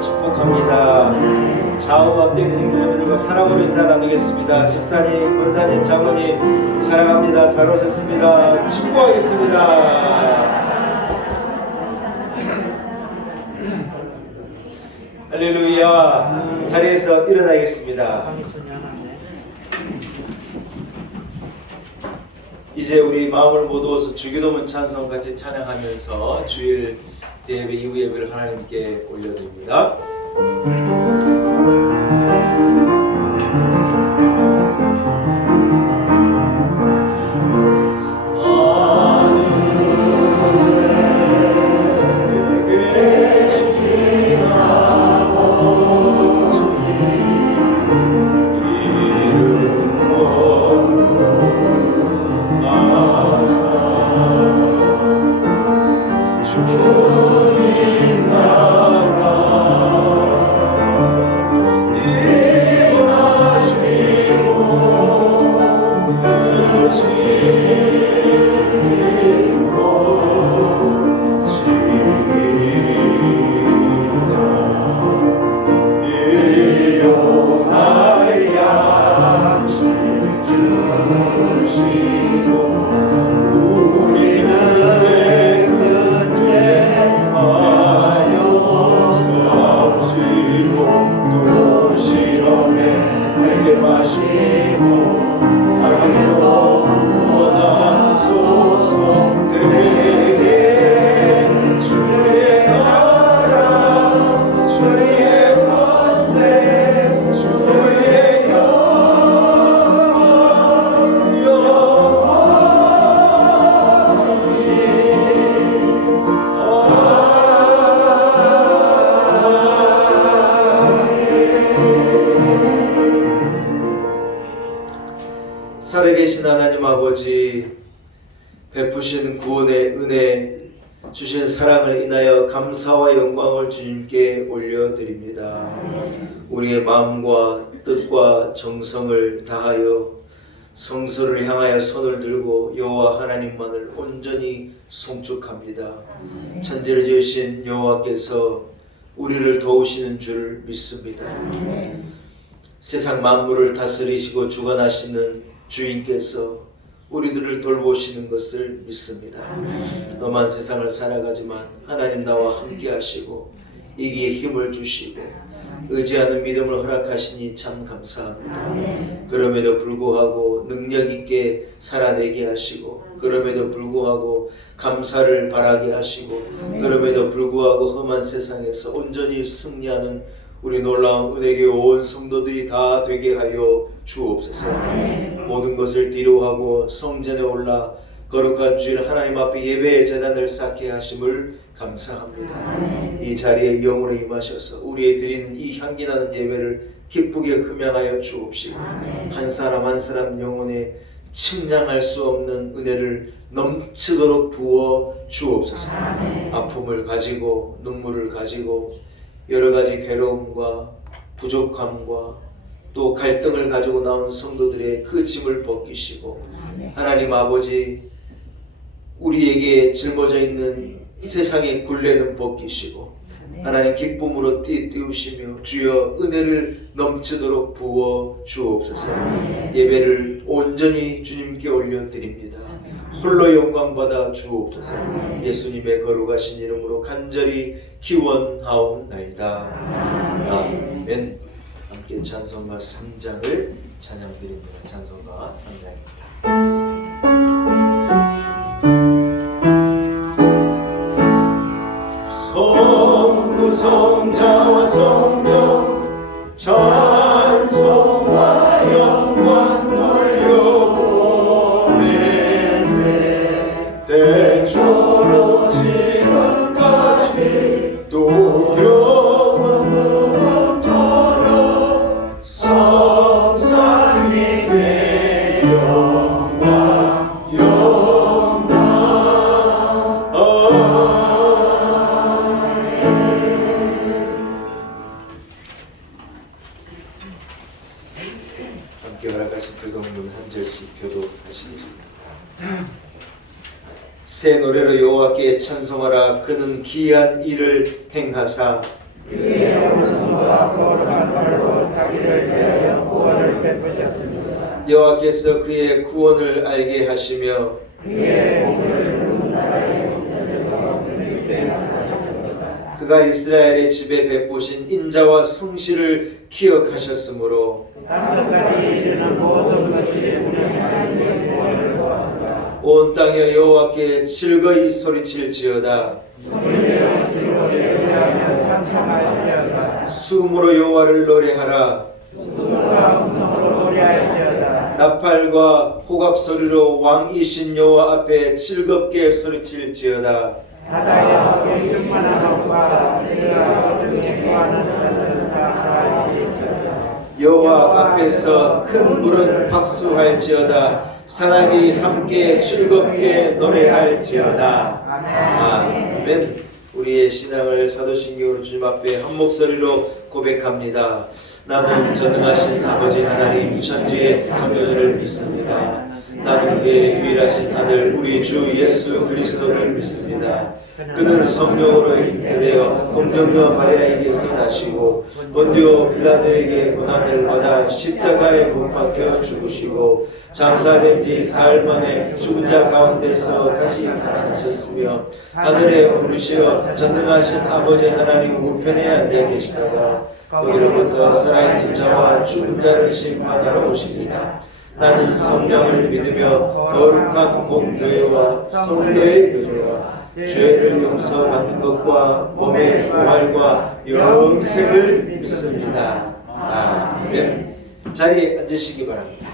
여러분을 축복합니다. 좌우합대 교회들과 사랑으로 인사 나누겠습니다. 집사님, 권사님, 장로님 사랑합니다. 잘 오셨습니다. 축복하겠습니다. 할렐루야. 자리에서 일어나겠습니다. 이제 우리 마음을 모두어서 주기도문 찬송 같이 찬양하면서 주일 예배 이후 예배를 하나님께 올려드립니다. 살아계신 하나님 아버지, 베푸신 구원의 은혜, 주신 사랑을 인하여 감사와 영광을 주님께 올려드립니다. 우리의 마음과 뜻과 정성을 다하여 성소를 향하여 손을 들고 여호와 하나님만을 온전히 송축합니다. 천지를 지으신 여호와께서 우리를 도우시는 줄 믿습니다. 세상 만물을 다스리시고 주관하시는 주인께서 우리들을 돌보시는 것을 믿습니다. 험한 세상을 살아가지만 하나님 나와 함께 하시고 이기에 힘을 주시고 의지하는 믿음을 허락하시니 참 감사합니다. 그럼에도 불구하고 능력 있게 살아내게 하시고, 그럼에도 불구하고 감사를 바라게 하시고, 그럼에도 불구하고 험한 세상에서 온전히 승리하는 우리 놀라운 은혜교회 온 성도들이 다 되게 하여 주옵소서. 모든 것을 뒤로하고 성전에 올라 거룩한 주일 하나님 앞에 예배의 제단을 쌓게 하심을 감사합니다. 이 자리에 영으로 임하셔서 우리의 드리는 이 향기나는 예배를 기쁘게 흠양하여 주옵시고, 한 사람 한 사람 영혼에 측량할 수 없는 은혜를 넘치도록 부어 주옵소서. 아픔을 가지고 눈물을 가지고 여러 가지 괴로움과 부족함과 또 갈등을 가지고 나온 성도들의 그 짐을 벗기시고, 하나님 아버지, 우리에게 짊어져 있는 세상의 굴레는 벗기시고 하나님 기쁨으로 띄우시며 주여 은혜를 넘치도록 부어 주옵소서. 예배를 온전히 주님께 올려드립니다. 홀로 영광받아 주옵소서. 예수님의 거룩하신 이름으로 간절히 기원하옵나이다. 아멘. 함께 찬송가 3장을 찬양드립니다. 찬송가 3장입니다. 성자와 성령 찬송과 영광 돌려보내세. 때처럼 지금까지 또 영원 무궁토록 성삼위의 영광 함께 허락하신 교독문 한 절씩 교독하시겠습니다. 새 노래로 여호와께 찬송하라. 그는 기이한 일을 행하사 그의 오른손과 거룩한 발로 자기를 위하여 구원을 베푸셨습니다. 여호와께서 그의 구원을 알게 하시며 그의 공을 온 나라의 형편에서 긍휼히 여기셨습니다. 그가 이스라엘의 집에 베푸신 인자와 성실을 기억하셨으므로 땅끝까지 이르는 모든 것이 우리 하나님의 구원을 보았습니다. 온 땅에 여호와께 즐거이 소리칠지어다. 소리내어 즐거이 노래하며 찬송하시리어다. 수음으로 여호와를 노래하라. 숨과 음성으로 노래하시리어다. 나팔과 호각 소리로 왕이신 여호와 앞에 즐겁게 소리칠지어다. 바다와 경만한 것과 새가 등에 구하는 자들은 다 가르치시리어다. 여호와 앞에서 큰 물은 박수할지어다. 사람이 함께 즐겁게 노래할지어다. 아멘. 우리의 신앙을 사도신경으로 주님 앞에 한 목소리로 고백합니다. 나는 전능하신 아버지 하나님 천지의 창조주를 믿습니다. 나는 그의 유일하신 아들 우리 주 예수 그리스도를 믿습니다. 그는 성령으로 잉태되어 동정녀 마리아에게서 나시고 본디오 빌라도에게 고난을 받아 십자가에 못 박혀 죽으시고 장사된 지 사흘 만에 죽은 자 가운데서 다시 살아나셨으며 하늘에 오르시어 전능하신 아버지 하나님 우편에 앉아 계시다가 거기로부터 살아있는 자와 죽은 자를 심판하러 오십니다. 나는 성령을 믿으며 거룩한 공교회와 성도의 교제와 죄를 용서받는 것과 몸의 부활과 영생을 믿습니다. 아멘. 자리에 앉으시기 바랍니다.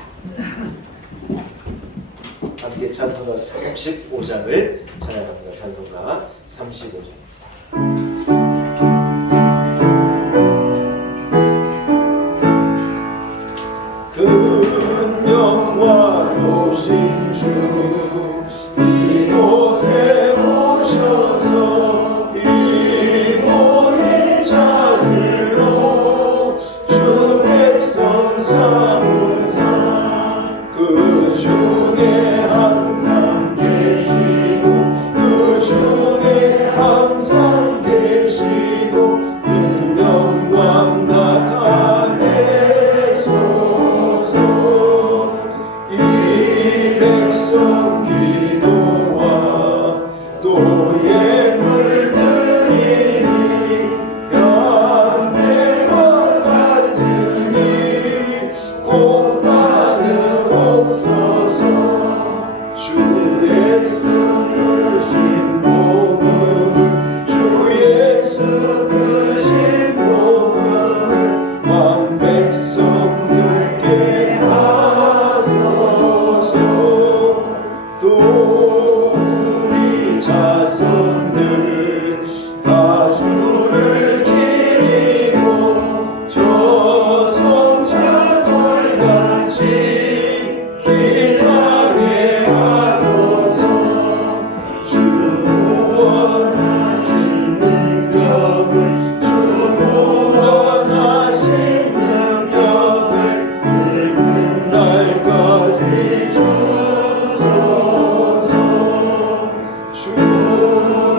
함께 찬송가 35장을 찬양합니다. 찬송가 35장. 큰 영과 도신 주 이곳에 오셔서 이 모인 자들로 주 백성 삼으사 그 중에 항상 계시고 그 중에 항상 계시고 큰 영광 나타내소서. 이 백성 기도와 또 예물 드리니 연대와 같으니 꼭 받으옵소서. 주 예수 크신 복음을 주 예수 크신 복음을 만 백성 듣게 하소서. 또 우리 자손들 다 주를 기리고 저 성철골같이 기다게 하소서. 주 구원하신 능력을 주 구원하신 능력을 늙은 날까지 주소서. 주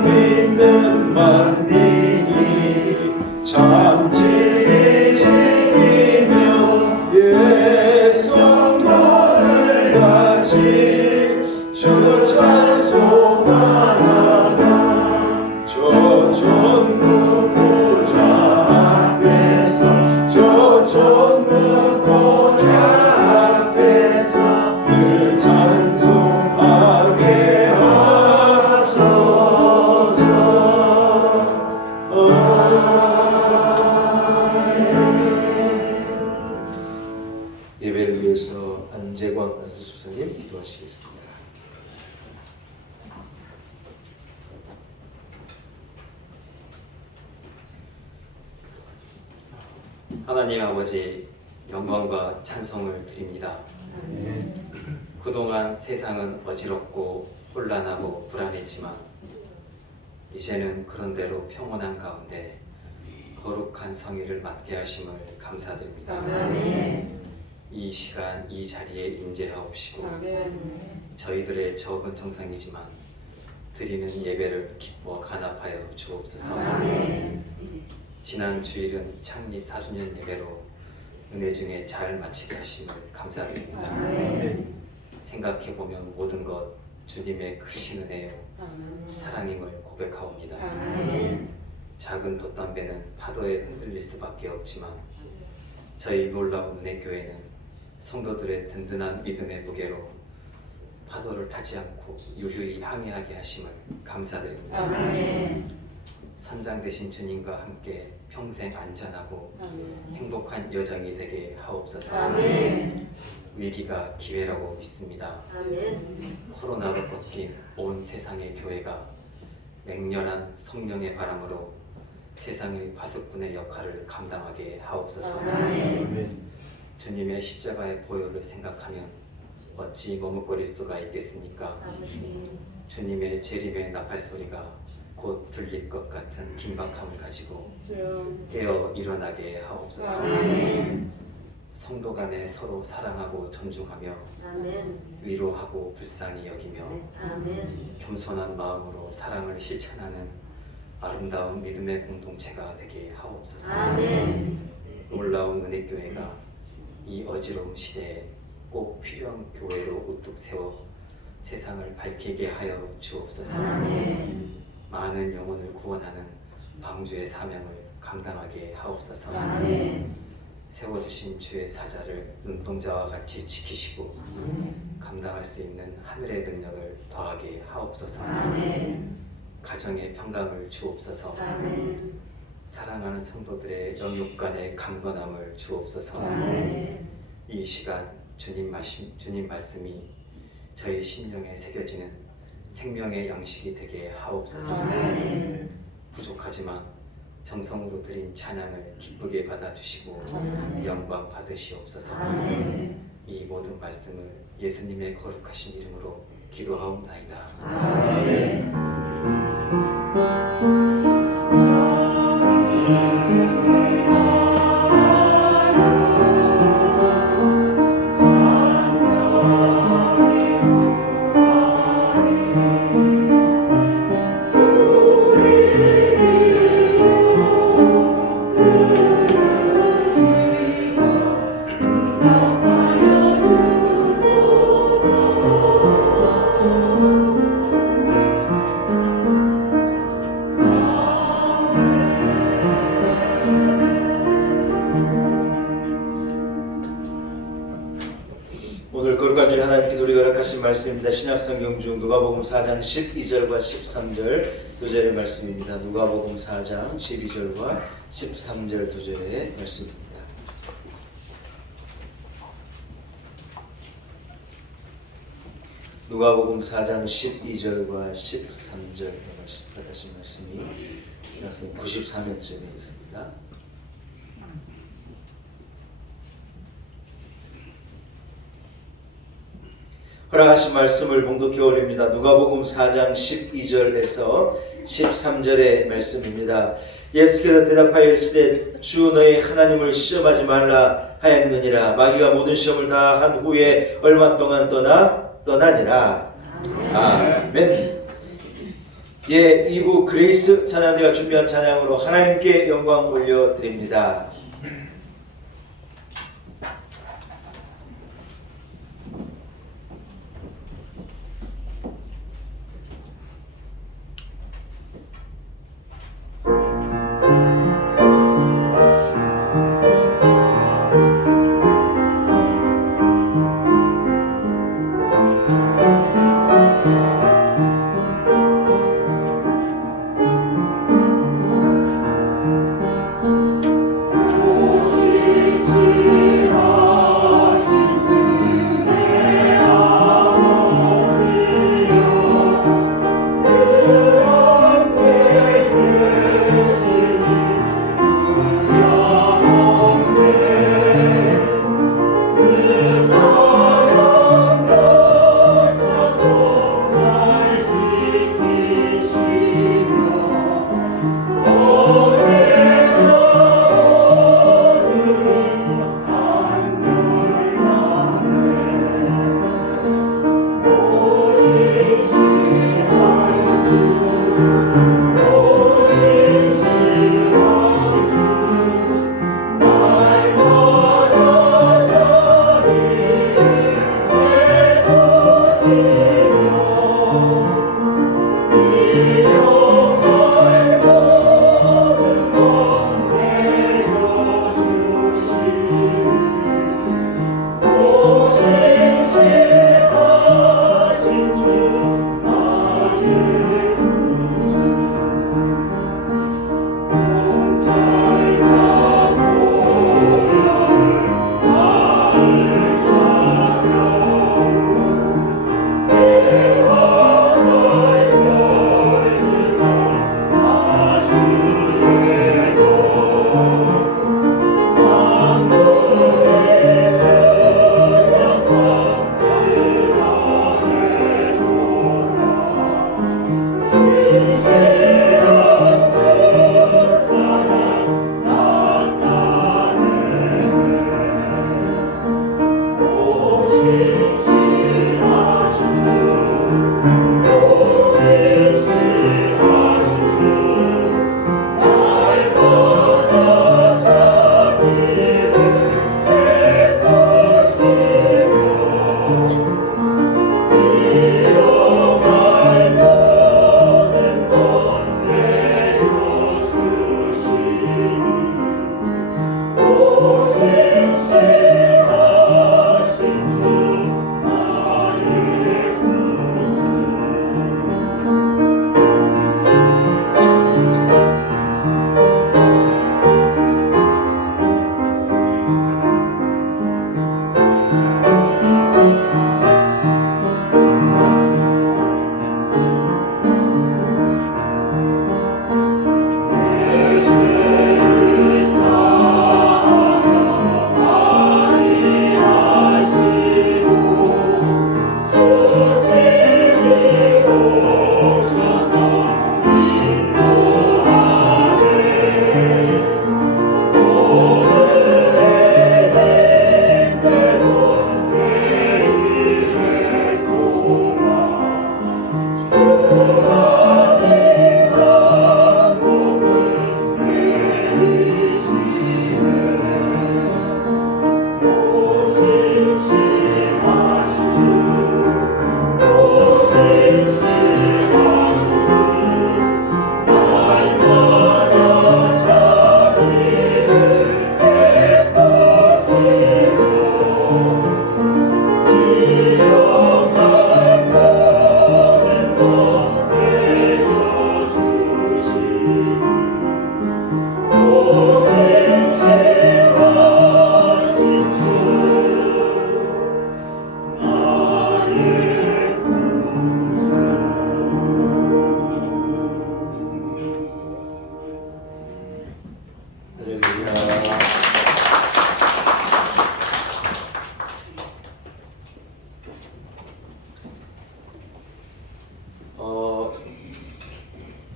믿는 만민이 참 진리 지키며 예 성도를 가지 주 찬송하나다. 저 천국 보좌 앞에서 저 천국 보좌 앞에서 늘 찬송하게 하소서. 예배를 위해서 안재광 안수집사님 기도하시겠습니다. 하나님 아버지, 영광과 찬송을 드립니다. 그동안 세상은 어지럽고 혼란하고 불안했지만 이제는 그런대로 평온한 가운데 거룩한 성의를 맡게 하심을 감사드립니다. 이 시간 이 자리에 임재하옵시고 저희들의 적은 정성이지만 드리는 예배를 기뻐 간합하여 주옵소서. 지난 주일은 창립 4주년 예배로 은혜 중에 잘 마치게 하심을 감사드립니다. 아멘. 생각해보면 모든 것 주님의 크신 은혜요 사랑임을 고백하옵니다. 아멘. 작은 돛담배는 파도에 흔들릴 수밖에 없지만 저희 놀라운 은혜교회는 성도들의 든든한 믿음의 무게로 파도를 타지 않고 유유히 항해하게 하심을 감사드립니다. 아멘. 선장 되신 주님과 함께 평생 안전하고 아멘. 행복한 여정이 되게 하옵소서. 아멘. 위기가 기회라고 믿습니다. 아멘. 코로나로 꺾인 온 세상의 교회가 맹렬한 성령의 바람으로 세상의 파수꾼의 역할을 감당하게 하옵소서. 아멘. 주님의 십자가의 보혈을 생각하면 어찌 머뭇거릴 수가 있겠습니까? 주님의 재림의 나팔 소리가 곧 들릴 것 같은 긴박함을 가지고 깨어 일어나게 하옵소서. 아멘. 성도 간에 서로 사랑하고 존중하며 위로하고 불쌍히 여기며 아멘. 겸손한 마음으로 사랑을 실천하는 아름다운 믿음의 공동체가 되게 하옵소서. 아멘. 놀라운 은혜교회가 이 어지러운 시대에 꼭 필요한 교회로 우뚝 세워 세상을 밝히게 하여 주옵소서. 아멘. 많은 영혼을 구원하는 방주의 사명을 감당하게 하옵소서. 아멘. 세워주신 주의 사자를 눈동자와 같이 지키시고 감당할 수 있는 하늘의 능력을 더하게 하옵소서. 아멘. 가정의 평강을 주옵소서. 아멘. 사랑하는 성도들의 영육 간의 강건함을 주옵소서. 아멘. 이 시간 주님 말씀이 저희 심령에 새겨지는 생명의 양식이 되게 하옵소서. 아멘. 부족하지만 정성으로 드린 찬양을 기쁘게 받아주시고 영광 받으시옵소서. 아멘. 이 모든 말씀을 예수님의 거룩하신 이름으로 기도하옵나이다. 아멘. 오늘 거룩한 주님 하나님께서 우리가 허락하신 말씀입니다. 신약성경 중 누가복음 4장 12절과 13절 두 절의 말씀입니다. 누가복음 4장 12절과 13절 두 절의 말씀입니다. 누가복음 4장 12절과 13절의 말씀, 받으신 말씀이 신약성경 93면쯤에 있습니다. 허락하신 말씀을 봉독해 올립니다. 누가복음 4장 12절에서 13절의 말씀입니다. 예수께서 대답하여 이르시되 주 너희 하나님을 시험하지 말라 하였느니라. 마귀가 모든 시험을 다 한 후에 얼마 동안 떠나니라. 아멘. 예, 2부 그레이스 찬양대가 준비한 찬양으로 하나님께 영광 올려드립니다.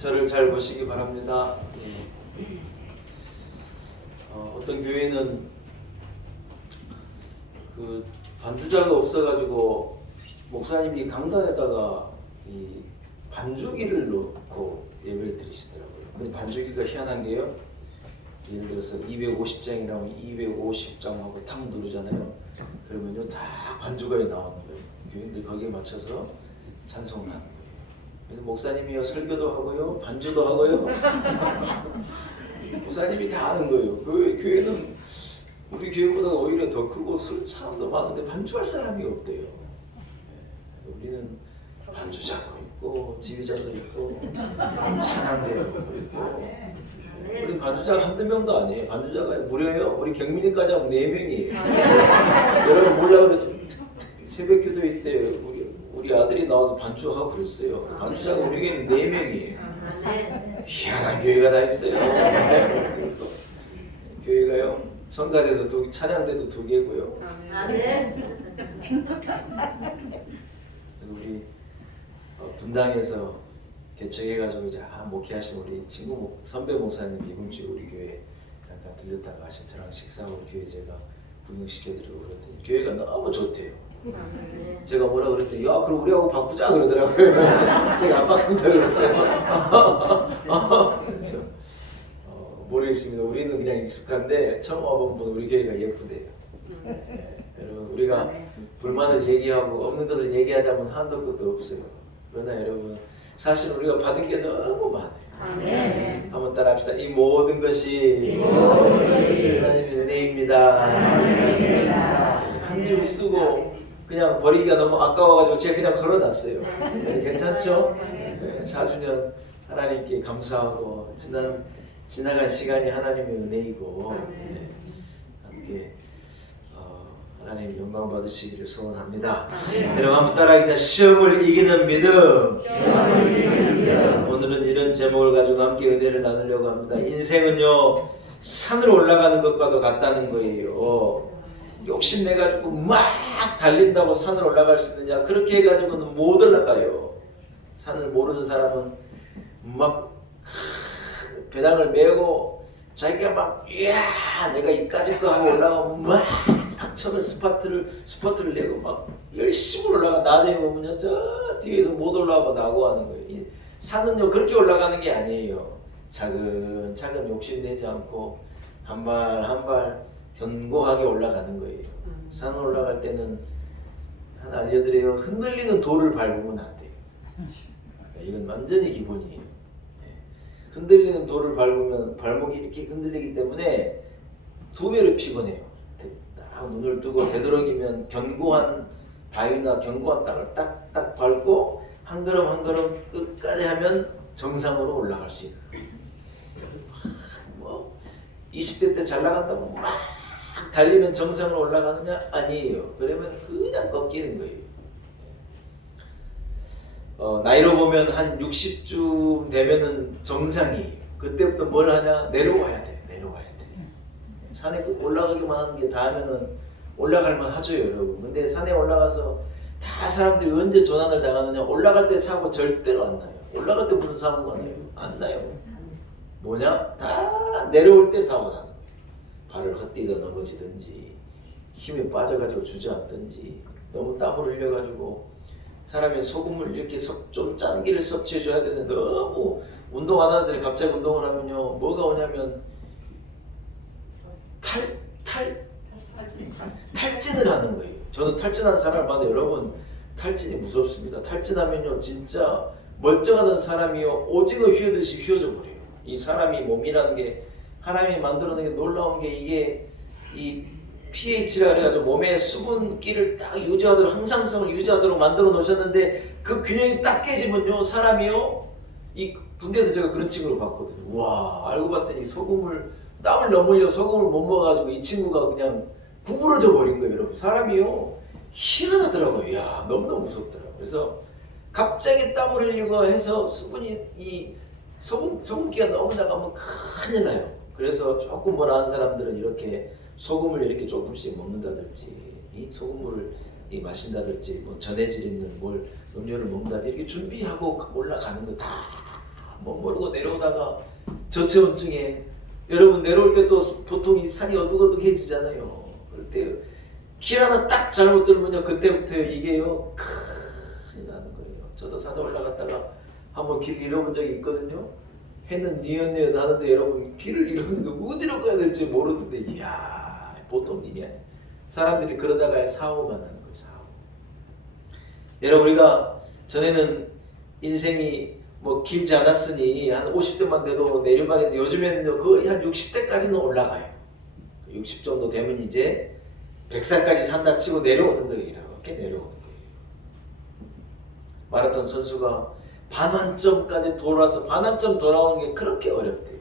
저를 잘 보시기 바랍니다. 어떤 교회는 그 반주자가 없어가지고 목사님이 강단에다가 이 반주기를 넣고 예배를 드리시더라고요. 근데 반주기가 희한한 게요. 예를 들어서 250장이라면 250장하고 탁 누르잖아요. 그러면요 다 반주가 나오는 거예요. 교인들 거기에 맞춰서 찬송을 하는 거예요. 그래서 목사님이요 설교도 하고요 반주도 하고요 목사님이 다 하는 거예요. 그 교회는 우리 교회보다 오히려 더 크고 사람도 많은데 반주할 사람이 없대요. 우리는 반주자도 있고 지휘자도 있고 찬양대도 있고. 우리 반주자가 한두 명도 아니에요. 반주자가 무려요. 우리 경민이까지 하면 4명이에요. 여러분 몰라 그러지. 새벽기도회 때 우리 아들이 나와서 반주하고 그랬어요. 반주자가 우리 교회는 4명이에요. 희한한 교회가 다 있어요. 교회가요. 성가대도 찬양대도 2개고요. 우리 분당에서 개척해가지고 이제 목회하신 우리 친구 선배 목사님 이번 주에 우리 교회 잠깐 들렸다가 하신 저랑 식사하고 교회 제가 구경시켜드리고 그랬더니 교회가 너무 좋대요. 제가 뭐라 그랬더니 야 그럼 우리하고 바꾸자 그러더라고요. 제가 안 바꾼다 그랬어요. 그래서 모르겠습니다. 우리는 그냥 익숙한데 처음 와본 분 우리 교회가 예쁘대요. 여러분 우리가 불만을 얘기하고 없는 것을 얘기하자면 한도 끝도 없어요. 그러나 여러분 사실 우리가 받은 게 너무 많아요. 아멘. 한번 따라합시다. 이 모든 것이 하나님의 은혜입니다. 한 줄 쓰고 그냥 버리기가 너무 아까워가지고 제가 그냥 걸어놨어요. 괜찮죠? 네, 4주년 하나님께 감사하고 지나간 시간이 하나님의 은혜이고 네, 함께 하나님 영광 받으시기를 소원합니다. 여러분 한번 따라하겠습니다. 시험을 이기는 믿음. 오늘은 이런 제목을 가지고 함께 은혜를 나누려고 합니다. 인생은요 산을 올라가는 것과도 같다는 거예요. 욕심내가지고 막 달린다고 산을 올라갈 수 있느냐? 그렇게 해가지고는 못 올라가요. 산을 모르는 사람은 막 배당을 메고 자기가 막 이야 내가 이까짓 거 하고 올라가면 막 처음에 스퍼트를 내고 막 열심히 올라가. 나중에 보면요 저 뒤에서 못 올라가고 나고 하는 거예요. 이 산은요 그렇게 올라가는 게 아니에요. 차근차근 욕심내지 않고 한 발 한 발 견고하게 올라가는 거예요. 산 올라갈 때는 하나 알려드려요. 흔들리는 돌을 밟으면 안 돼요. 이건 완전히 기본이에요. 흔들리는 돌을 밟으면 발목이 이렇게 흔들리기 때문에 2배로 피곤해요. 딱 눈을 뜨고 되도록이면 견고한 바위나 견고한 땅을 딱딱 밟고 한 걸음 한 걸음 끝까지 하면 정상으로 올라갈 수 있는 거예요. 뭐 20대 때 잘 나간다고 막 달리면 정상으로 올라가느냐? 아니에요. 그러면 그냥 꺾이는 거예요. 나이로 보면 한 60쯤 되면은 정상이에요. 그때부터 뭘 하냐? 내려와야 돼. 산에 올라가기만 하는 게 다하면은 올라갈만 하죠, 여러분. 근데 산에 올라가서 다 사람들이 언제 조난을 당하느냐? 올라갈 때 사고 절대로 안 나요. 올라갈 때 무슨 사고가 나요? 안 나요. 뭐냐? 다 내려올 때 사고 나는 거예요. 발을 헛디뎌 넘어지든지 힘이 빠져가지고 주저앉든지 너무 땀을 흘려가지고 사람이 소금을 이렇게 좀 짠 기를 섭취해줘야 되는데 너무 운동 안 하는 사람이 갑자기 운동을 하면요 뭐가 오냐면 탈진을 하는 거예요. 저는 탈진하는 사람을 봤는데 여러분 탈진이 무섭습니다. 탈진하면요 진짜 멀쩡하던 사람이요 오징어 휘어듯이 휘어져 버려요. 이 사람이 몸이라는 게 하나님이 만들어낸 게 놀라운 게 이게 이 pH라 그래가지고 몸의 수분기를 딱 유지하도록 항상성을 유지하도록 만들어 놓으셨는데 그 균형이 딱 깨지면요 사람이요 이 군대에서 제가 그런 친구를 봤거든요. 와 알고 봤더니 땀을 너무 흘려 소금을 못 먹어가지고 이 친구가 그냥 구부러져 버린 거예요. 여러분 사람이요 희한하더라고요. 이야 너무너무 무섭더라고요. 그래서 갑자기 땀을 흘리고 해서 이 소금기가 너무 나가면 큰일 나요. 그래서 조금 뭘 아는 사람들은 이렇게 소금을 이렇게 조금씩 먹는다든지 이 소금물을 마신다든지 뭐 전해질 있는 뭘 음료를 먹는다든지 이렇게 준비하고 올라가는 거 다 못 모르고 내려오다가 저체온증에 여러분 내려올 때 또 보통 이 산이 어둑어둑해지잖아요. 그럴 때 길 하나 딱 잘못 들면요 그때부터 이게요 큰일 나는 거예요. 저도 산에 올라갔다가 한번 길 잃어본 적이 있거든요. 해는 니엇니엇 하는데 여러분 길을 잃었는데 어디로 가야 될지 모르는데 이야 보통 일이 아니에요. 사람들이 그러다가 사고가 나는 거예요. 사고. 여러분 우리가 전에는 인생이 뭐 길지 않았으니 한 50대만 돼도 내려가겠는데 요즘에는 거의 한 60대까지는 올라가요. 60 정도 되면 이제 100살까지 산다 치고 내려오는 거예요. 이렇게 내려오는 거예요. 마라톤 선수가 반환점까지 돌아서 반환점 돌아오는 게 그렇게 어렵대요.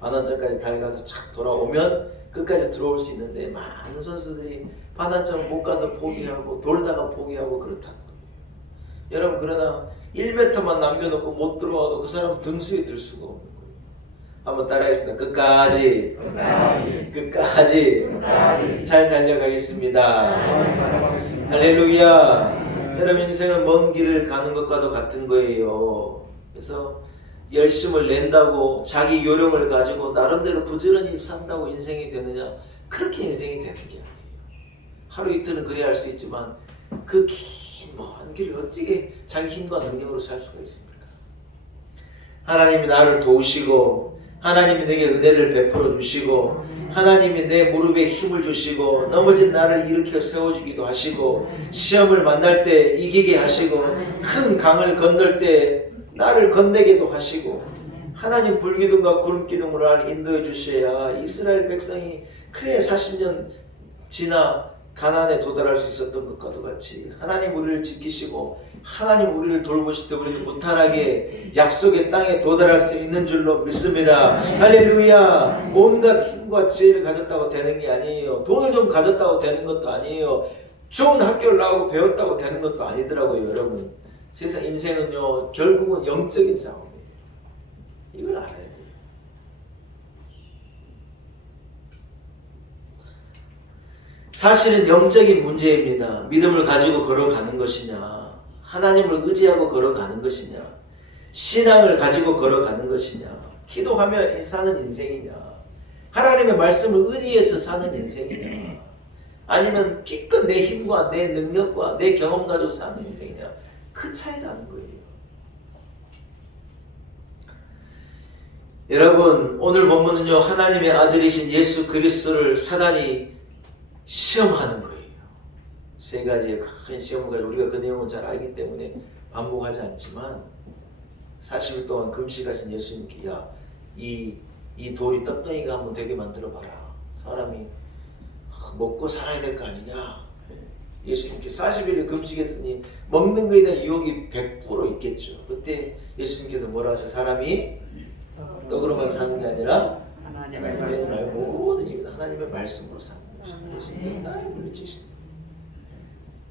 반환점까지 달려가서 착 돌아오면 끝까지 들어올 수 있는데 많은 선수들이 반환점 못 가서 포기하고 돌다가 포기하고 그렇다는 거예요. 여러분 그러나 1m만 남겨놓고 못 들어와도 그 사람 등수에 들 수가 없는 거예요. 한번 따라해봅시다. 끝까지 잘 달려가겠습니다. 할렐루야. 여러분 인생은 먼 길을 가는 것과도 같은 거예요. 그래서 열심을 낸다고 자기 요령을 가지고 나름대로 부지런히 산다고 인생이 되느냐? 그렇게 인생이 되는 게 아니에요. 하루 이틀은 그래야 할 수 있지만 그 긴 먼 길을 어찌게 자기 힘과 능력으로 살 수가 있습니까? 하나님이 나를 도우시고 하나님이 내게 은혜를 베풀어 주시고 하나님이 내 무릎에 힘을 주시고 넘어진 나를 일으켜 세워주기도 하시고 시험을 만날 때 이기게 하시고 큰 강을 건널 때 나를 건네게도 하시고 하나님 불기둥과 구름기둥으로 나를 인도해 주셔야 이스라엘 백성이 그래 40년 지나 가나안에 도달할 수 있었던 것과도 같이 하나님 우리를 지키시고 하나님 우리를 돌보실 때 우리는 무탈하게 약속의 땅에 도달할 수 있는 줄로 믿습니다. 할렐루야. 온갖 힘과 지혜를 가졌다고 되는 게 아니에요. 돈을 좀 가졌다고 되는 것도 아니에요. 좋은 학교를 나오고 배웠다고 되는 것도 아니더라고요. 여러분 세상 인생은요 결국은 영적인 싸움이에요. 이걸 알아야 돼요. 사실은 영적인 문제입니다. 믿음을 가지고 걸어가는 것이냐, 하나님을 의지하고 걸어가는 것이냐, 신앙을 가지고 걸어가는 것이냐, 기도하며 사는 인생이냐, 하나님의 말씀을 의지해서 사는 인생이냐, 아니면 기껏 내 힘과 내 능력과 내 경험 가지고 사는 인생이냐, 그 차이가 나는 거예요. 여러분 오늘 본문은요 하나님의 아들이신 예수 그리스도를 사단이 시험하는 거예요. 세 가지의 큰 시험을 가지고 우리가 그 내용은 잘 알기 때문에 반복하지 않지만 40일 동안 금식하신 예수님께 이 돌이 떡덩이가 한번 되게 만들어봐라. 사람이 먹고 살아야 될 거 아니냐. 예수님께 40일을 금식했으니 먹는 거에 대한 유혹이 100% 있겠죠. 그때 예수님께서 뭐라 하셔? 사람이 떡으로만 사는 게 아니라 하나님의 모든 힘이 하나님의 말씀으로 사는 예수님께서 나를 물리치시는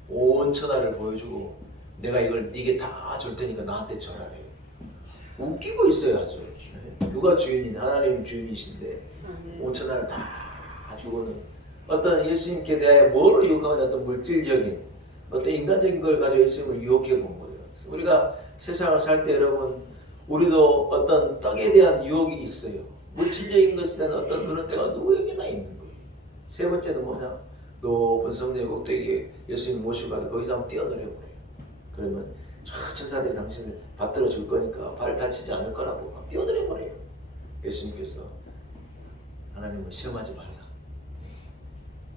온 천하를 보여주고 내가 이걸 네게 다 줄 테니까 나한테 절하래. 웃기고 있어요 아주. 누가 주인이냐? 하나님 주인이신데 온 천하를 다 주고는 어떤 예수님께 대하여 뭐를 유혹하는 어떤 물질적인 어떤 인간적인 걸 가지고 예수님을 유혹해 본 거예요. 우리가 세상을 살 때 여러분 우리도 어떤 떡에 대한 유혹이 있어요. 물질적인 것에 대한 어떤 그런 때가 누구에게나 있는 거예요. 세 번째는 뭐냐? 높은 성전의 꼭대기에 예수님 모시고 가서 거기서 한번 뛰어내려버려요. 그러면 저 천사들이 당신을 받들어 줄 거니까 발 다치지 않을 거라고 막 뛰어내려버려요. 예수님께서 하나님을 시험하지 말라.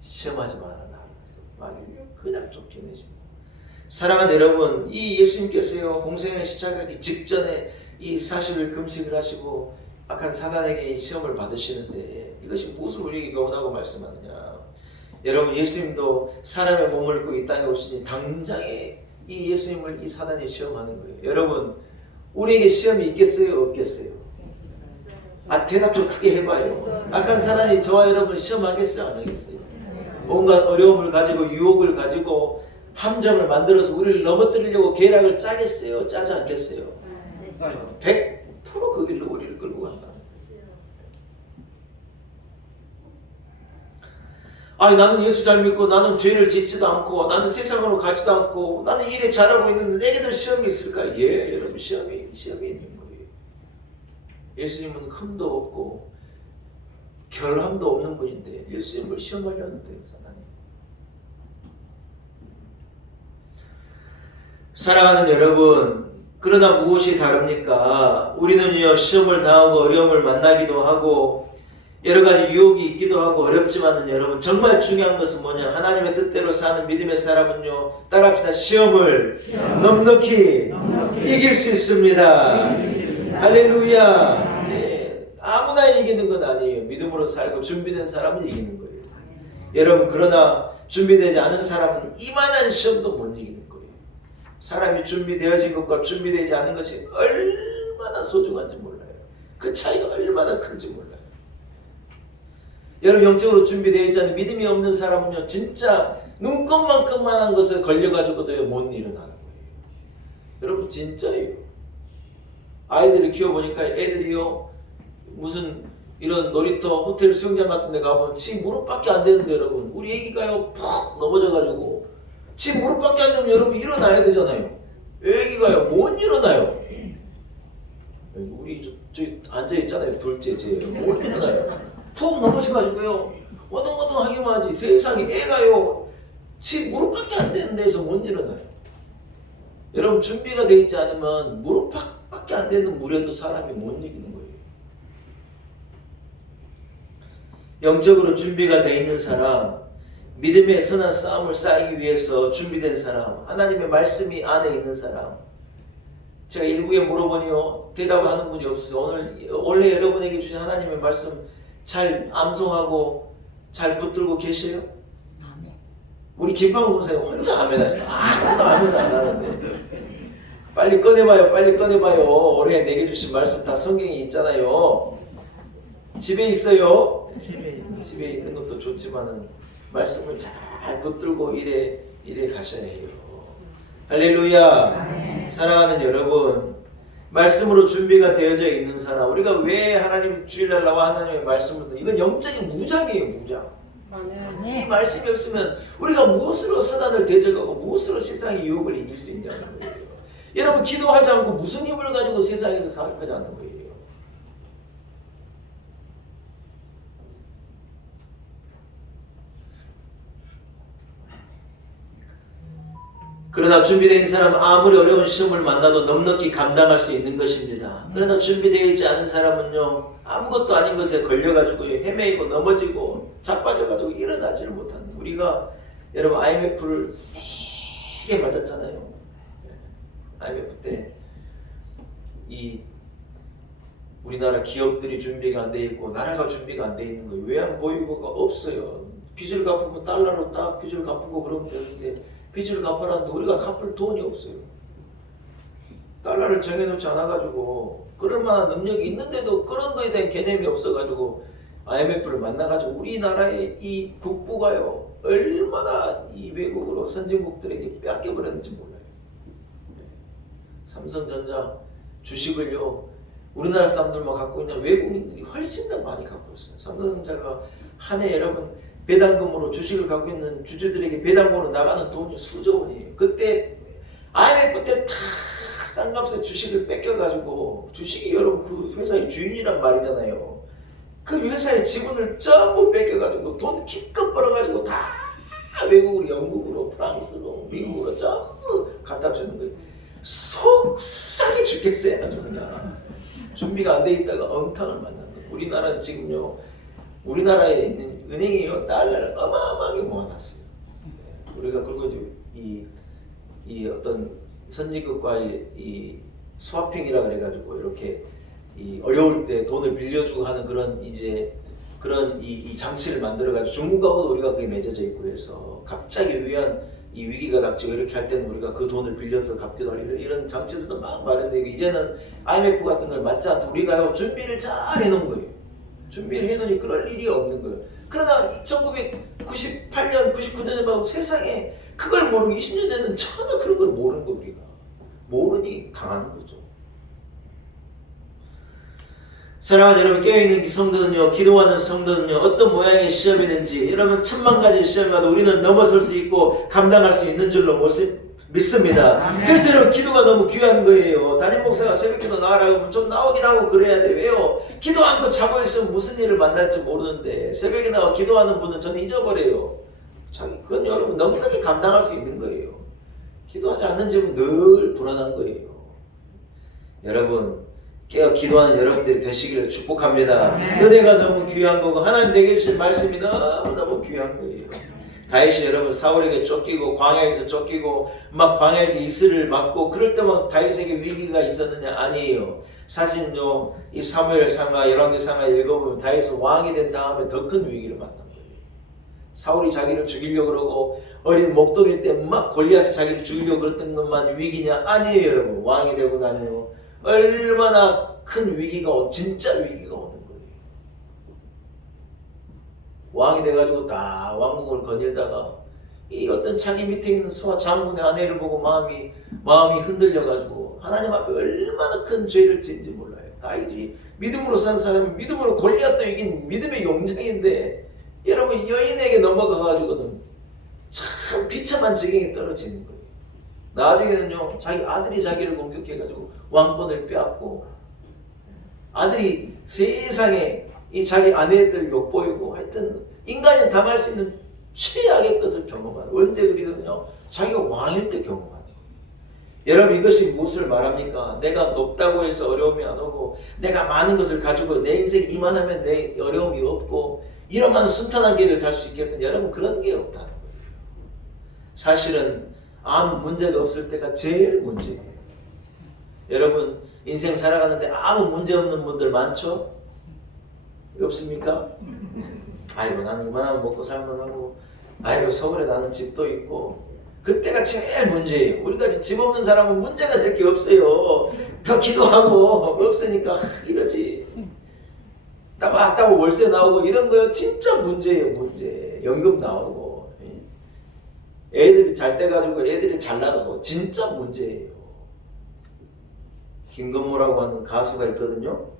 시험하지 마라. 막 그냥 쫓겨내시는. 사랑하는 여러분, 이 예수님께서요 공생을 시작하기 직전에 이 40일 금식을 하시고 악한 사단에게 시험을 받으시는데 이것이 무엇을 우리에게 교훈하고 말씀하느냐. 여러분 예수님도 사람의 몸을 입고 이 땅에 오시니 당장에 이 예수님을 이 사단이 시험하는 거예요. 여러분 우리에게 시험이 있겠어요? 없겠어요? 대답 좀 크게 해봐요. 악한 사단이 저와 여러분을 시험하겠어요? 안 하겠어요? 온갖 어려움을 가지고 유혹을 가지고 함정을 만들어서 우리를 넘어뜨리려고 계략을 짜겠어요? 짜지 않겠어요? 100% 그 길로 우리를 끌고 간다. 아니 나는 예수 잘 믿고 나는 죄를 짓지도 않고 나는 세상으로 가지도 않고 나는 일에 잘하고 있는데 내게도 시험이 있을까? 예, 여러분 시험이 있는 거예요. 예수님은 흠도 없고 결함도 없는 분인데 예수님을 시험하려는데요, 사단이. 사랑하는 여러분, 그러나 무엇이 다릅니까? 우리는요, 시험을 당하고 어려움을 만나기도 하고 여러 가지 유혹이 있기도 하고 어렵지만은 여러분, 정말 중요한 것은 뭐냐? 하나님의 뜻대로 사는 믿음의 사람은요, 따라합시다. 시험을 넉넉히 이길 수 있습니다. 할렐루야. 네, 아무나 이기는 건 아니에요. 믿음으로 살고 준비된 사람은 이기는 거예요. 여러분, 그러나 준비되지 않은 사람은 이만한 시험도 못 이기는 거예요. 사람이 준비되어진 것과 준비되지 않은 것이 얼마나 소중한지 몰라요. 그 차이가 얼마나 큰지 몰라요. 여러분, 영적으로 준비되어 있지 않은 믿음이 없는 사람은요, 진짜 눈곱만큼만한 것을 걸려가지고도 못 일어나는 거예요. 여러분, 진짜예요. 아이들을 키워보니까 애들이요, 무슨 이런 놀이터, 호텔, 수영장 같은 데 가보면 지 무릎밖에 안 되는데 여러분, 우리 애기가요 푹 넘어져가지고 지 무릎밖에 안 되면 여러분 일어나야 되잖아요. 애기가요 못 일어나요. 우리 저기 앉아있잖아요. 둘째 쟤 못 일어나요. 푹 넘어져가지고요 어동어동하기만 하지 세상에 애가요 지 무릎밖에 안 되는 데서 못 일어나요. 여러분, 준비가 되어 있지 않으면 무릎밖에 안 되는 물에도 사람이 못 이기는 거예요. 영적으로 준비가 되어 있는 사람, 믿음의 선한 싸움을 쌓기 위해서 준비된 사람, 하나님의 말씀이 안에 있는 사람. 제가 일부에 물어보니요 대답을 하는 분이 없어서 원래 여러분에게 주신 하나님의 말씀 잘 암송하고 잘 붙들고 계세요? 우리 김팡 선생님 혼자 아멘 하시나? 아무도 아멘 안 하는데. 빨리 꺼내봐요. 빨리 꺼내봐요. 올해 내게 주신 말씀 다 성경에 있잖아요. 집에 있어요. 집에 있는 것도 좋지만은 말씀을 잘 붙들고 일에 가셔야 해요. 할렐루야. 사랑하는 여러분, 말씀으로 준비가 되어져 있는 사람, 우리가 왜 하나님 주일날 나와 하나님의 말씀을 듣는, 이건 영적인 무장이에요. 무장. 이 말씀이 없으면 우리가 무엇으로 사단을 대적하고 무엇으로 세상의 유혹을 이길 수 있냐는 거예요. 여러분, 기도하지 않고 무슨 힘을 가지고 세상에서 살 거냐는 거예요. 그러나 준비되어 있는 사람은 아무리 어려운 시험을 만나도 넉넉히 감당할 수 있는 것입니다. 그러나 준비되어 있지 않은 사람은요, 아무것도 아닌 것에 걸려가지고 헤매이고 넘어지고 자빠져가지고 일어나지를 못하는, 우리가 여러분 IMF를 세게 맞았잖아요. IMF 때 이 우리나라 기업들이 준비가 안 돼 있고 나라가 준비가 안 돼 있는 거예요. 외환 보유고가 없어요. 빚을 갚으면 달러로 딱 빚을 갚고 그러면 되는데 빚을 갚으라는데 우리가 갚을 돈이 없어요. 달러를 정해놓지 않아가지고 그럴 만한 능력이 있는데도 그런 거에 대한 개념이 없어가지고 IMF를 만나가지고 우리나라의 이 국부가요 얼마나 이 외국으로 선진국들에게 뺏겨버렸는지 몰라요. 삼성전자 주식을요 우리나라 사람들만 갖고 있는 외국인들이 훨씬 더 많이 갖고 있어요. 삼성전자가 한 해 여러분 배당금으로 주식을 갖고 있는 주주들에게 배당금으로 나가는 돈이 수조 원이에요. 그때 IMF 때 다 싼 값에 주식을 뺏겨가지고, 주식이 여러분 그 회사의 주인이란 말이잖아요. 그 회사의 지분을 전부 뺏겨가지고 돈 기껏 벌어가지고 다 외국으로, 영국으로, 프랑스로, 미국으로 전부 갖다 주는 거예요. 속상해 죽겠어요. 아주 그냥 준비가 안 돼 있다가 엉탕을 만난 거예요. 우리나라는 지금요 우리나라에 있는 은행이요 달러를 어마어마하게 모아놨어요. 우리가 그리고 이 어떤 선진국과의 이 스와핑이라 그래가지고 이렇게 이 어려울 때 돈을 빌려주고 하는 그런 이제 그런 이 장치를 만들어가지고 중국하고도 우리가 그게 맺어져 있고 해서 갑자기 위한 이 위기가 닥치고 이렇게 할 때는 우리가 그 돈을 빌려서 갚기도 하고 이런 장치들도 막 마련되고, 이제는 IMF 같은 걸 맞지 않고 우리가요 준비를 잘 해놓은 거예요. 준비를 해놓으니 그럴 일이 없는 거예요. 그러나 1998년, 99년에 막 세상에 그걸 모르고 20년 전에는 전혀 그런 걸 모르는 거, 우리가 모르니 당하는 거죠. 사랑하는 여러분, 깨어있는 성도는요, 기도하는 성도는요, 어떤 모양의 시험이든지 여러분 1000만 가지 시험이 와도 우리는 넘어설 수 있고 감당할 수 있는 줄로 믿습니다. 아멘. 그래서 여러분 기도가 너무 귀한 거예요. 담임 목사가 새벽기도 나가라고 하면 좀 나오긴 하고 그래야 돼. 왜요? 기도 않고 자고 있으면 무슨 일을 만날지 모르는데 새벽에 나와 기도하는 분은 저는 잊어버려요. 그건 여러분 넉넉히 감당할 수 있는 거예요. 기도하지 않는 집은 늘 불안한 거예요. 여러분 깨어 기도하는 여러분들이 되시기를 축복합니다. 아멘. 은혜가 너무 귀한 거고 하나님 내게 주신 말씀이 너무너무 귀한 거예요. 다윗이 여러분 사울에게 쫓기고 광야에서 쫓기고 막 광야에서 이슬을 맞고 그럴 때만 다윗에게 위기가 있었느냐? 아니에요. 사실요 이 사무엘상과 열왕기상을 읽어보면 다윗은 왕이 된 다음에 더 큰 위기를 만난 거예요. 사울이 자기를 죽이려고 그러고 어린 목동일 때 막 골리앗이 자기를 죽이려고 그랬던 것만 위기냐? 아니에요. 여러분 왕이 되고 나니요 얼마나 큰 위기가 진짜 위기가 오는 거예요. 왕이 돼가지고 다 왕국을 거닐다가 이 어떤 자기 밑에 있는 수하 장군의 아내를 보고 마음이 흔들려가지고 하나님 앞에 얼마나 큰 죄를 지은지 몰라요. 다윗이 믿음으로 산 사람이 믿음으로 골리앗도 이긴 믿음의 용장인데 여러분 여인에게 넘어가가지고는 참 비참한 지경에 떨어지는 거예요. 나중에는요 자기 아들이 자기를 공격해가지고 왕권을 빼앗고 아들이 세상에 이 자기 아내들 욕보이고 하여튼 인간이 당할 수 있는 최악의 것을 경험하는 언제 그리거든요 자기가 왕일 때 경험하는 거예요. 여러분 이것이 무엇을 말합니까? 내가 높다고 해서 어려움이 안 오고 내가 많은 것을 가지고 내 인생 이만하면 내 어려움이 없고 이러면 순탄한 길을 갈 수 있겠는 여러분 그런 게 없다는 거예요. 사실은 아무 문제가 없을 때가 제일 문제예요. 여러분 인생 살아가는데 아무 문제 없는 분들 많죠? 없습니까? 아이고 나는 이만하면 먹고 살만하고 아이고 서울에 나는 집도 있고 그때가 제일 문제예요. 우리같이 집 없는 사람은 문제가 될 게 없어요. 더 기도하고 없으니까 이러지. 따박따박 월세 나오고 이런 거 진짜 문제예요. 문제. 연금 나오고 애들이 잘 돼가지고 애들이 잘 나가고 진짜 문제예요. 김건모라고 하는 가수가 있거든요.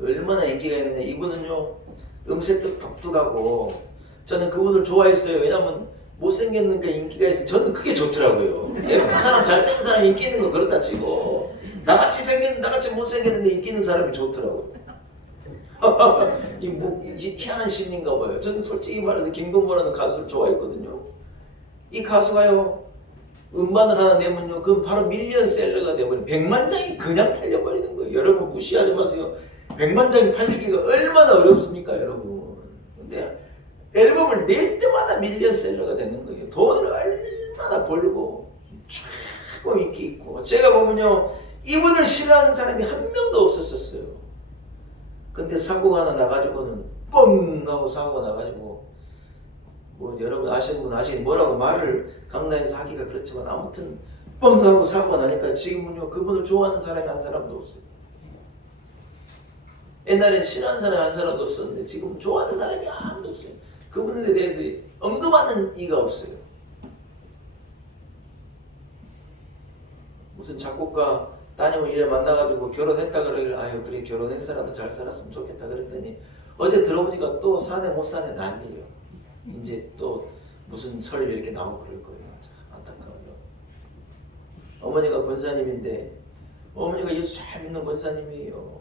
얼마나 인기가 있느냐. 이분은요 음색도 독특하고 저는 그분을 좋아했어요. 왜냐면 못생겼는가 인기가 있어요. 저는 그게 좋더라고요. 예쁜 사람 잘생긴 사람 인기 있는 거 그렇다 치고 나같이 못생겼는데 인기 있는 사람이 좋더라고요. 이 희한한 심리인가 봐요. 저는 솔직히 말해서 김건모라는 가수를 좋아했거든요. 이 가수가요 음반을 하나 내면요 그건 바로 밀리언셀러가 돼버리고 100만 장이 그냥 팔려버리는 거예요. 여러분 무시하지 마세요. 100만 장이 팔리기가 얼마나 어렵습니까 여러분. 근데 앨범을 낼 때마다 밀리언셀러가 되는 거예요. 돈을 얼마나 벌고 최고 인기 있고 제가 보면요 이분을 싫어하는 사람이 한 명도 없었어요. 근데 사고가 하나 나가지고는 뻥 하고 사고가 나가지고 뭐 여러분 아시는 분 아시긴 뭐라고 말을 강단에서 하기가 그렇지만 아무튼 뻥 하고 사고가 나니까 지금은요 그분을 좋아하는 사람이 한 사람도 없어요. 옛날엔 싫어하는 사람이 한 사람도 없었는데 지금 좋아하는 사람이 아무도 없어요. 그분에 대해서 언급하는 이가 없어요. 무슨 작곡가 따님을 이래 만나가지고 결혼했다 그러길래 아유 그래 결혼했어라도 잘 살았으면 좋겠다 그랬더니 어제 들어보니까 또 사네 못 사네 난리예요. 이제 또 무슨 설이 이렇게 나오고 그럴 거예요. 참 안타까워요. 어머니가 권사님인데 어머니가 예수 잘 믿는 권사님이에요.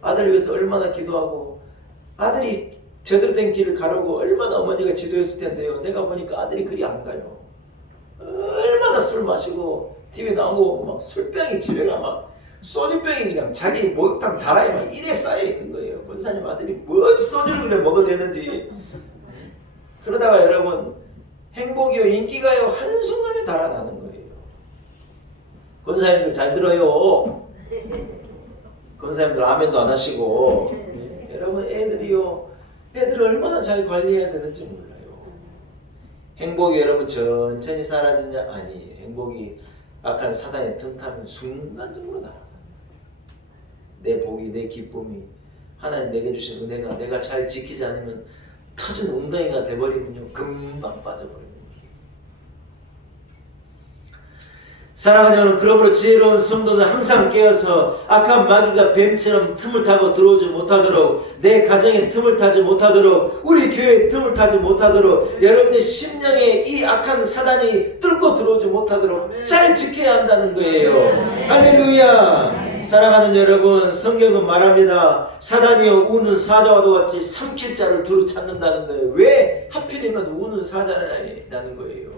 아들 위해서 얼마나 기도하고 아들이 제대로 된 길을 가려고 얼마나 어머니가 지도했을 텐데요. 내가 보니까 아들이 그리 안 가요. 얼마나 술 마시고 TV 나오고 막 술병이 집에가 막 소주병이 그냥 자기 목욕탕 다라에 막 이래 쌓여 있는 거예요. 권사님 아들이 뭔 소주를 그래 먹어도 되는지. 그러다가 여러분 행복이요 인기가요 한순간에 달아나는 거예요. 권사님들 잘 들어요. 권사님들 아멘도 안 하시고 여러분 애들을 얼마나 잘 관리해야 되는지 몰라요. 행복이 여러분 천천히 사라지냐? 아니에요. 행복이 악한 사단의 틈타면 순간적으로 날아가는 거예요. 내 복이 내 기쁨이 하나님 내게 주신 은혜가 내가 잘 지키지 않으면 터진 웅덩이가 돼버리면요 금방 빠져버리는 거예요. 사랑하는 여러분, 그러므로 지혜로운 성도는 항상 깨어서 악한 마귀가 뱀처럼 틈을 타고 들어오지 못하도록, 내 가정에 틈을 타지 못하도록, 우리 교회에 틈을 타지 못하도록, 여러분의 심령에 이 악한 사단이 뚫고 들어오지 못하도록 잘 지켜야 한다는 거예요. 할렐루야. 사랑하는 여러분, 성경은 말합니다. 사단이여 우는 사자와도 같이 삼킬 자를 두루 찾는다는 거예요. 왜 하필이면 우는 사자라는 거예요.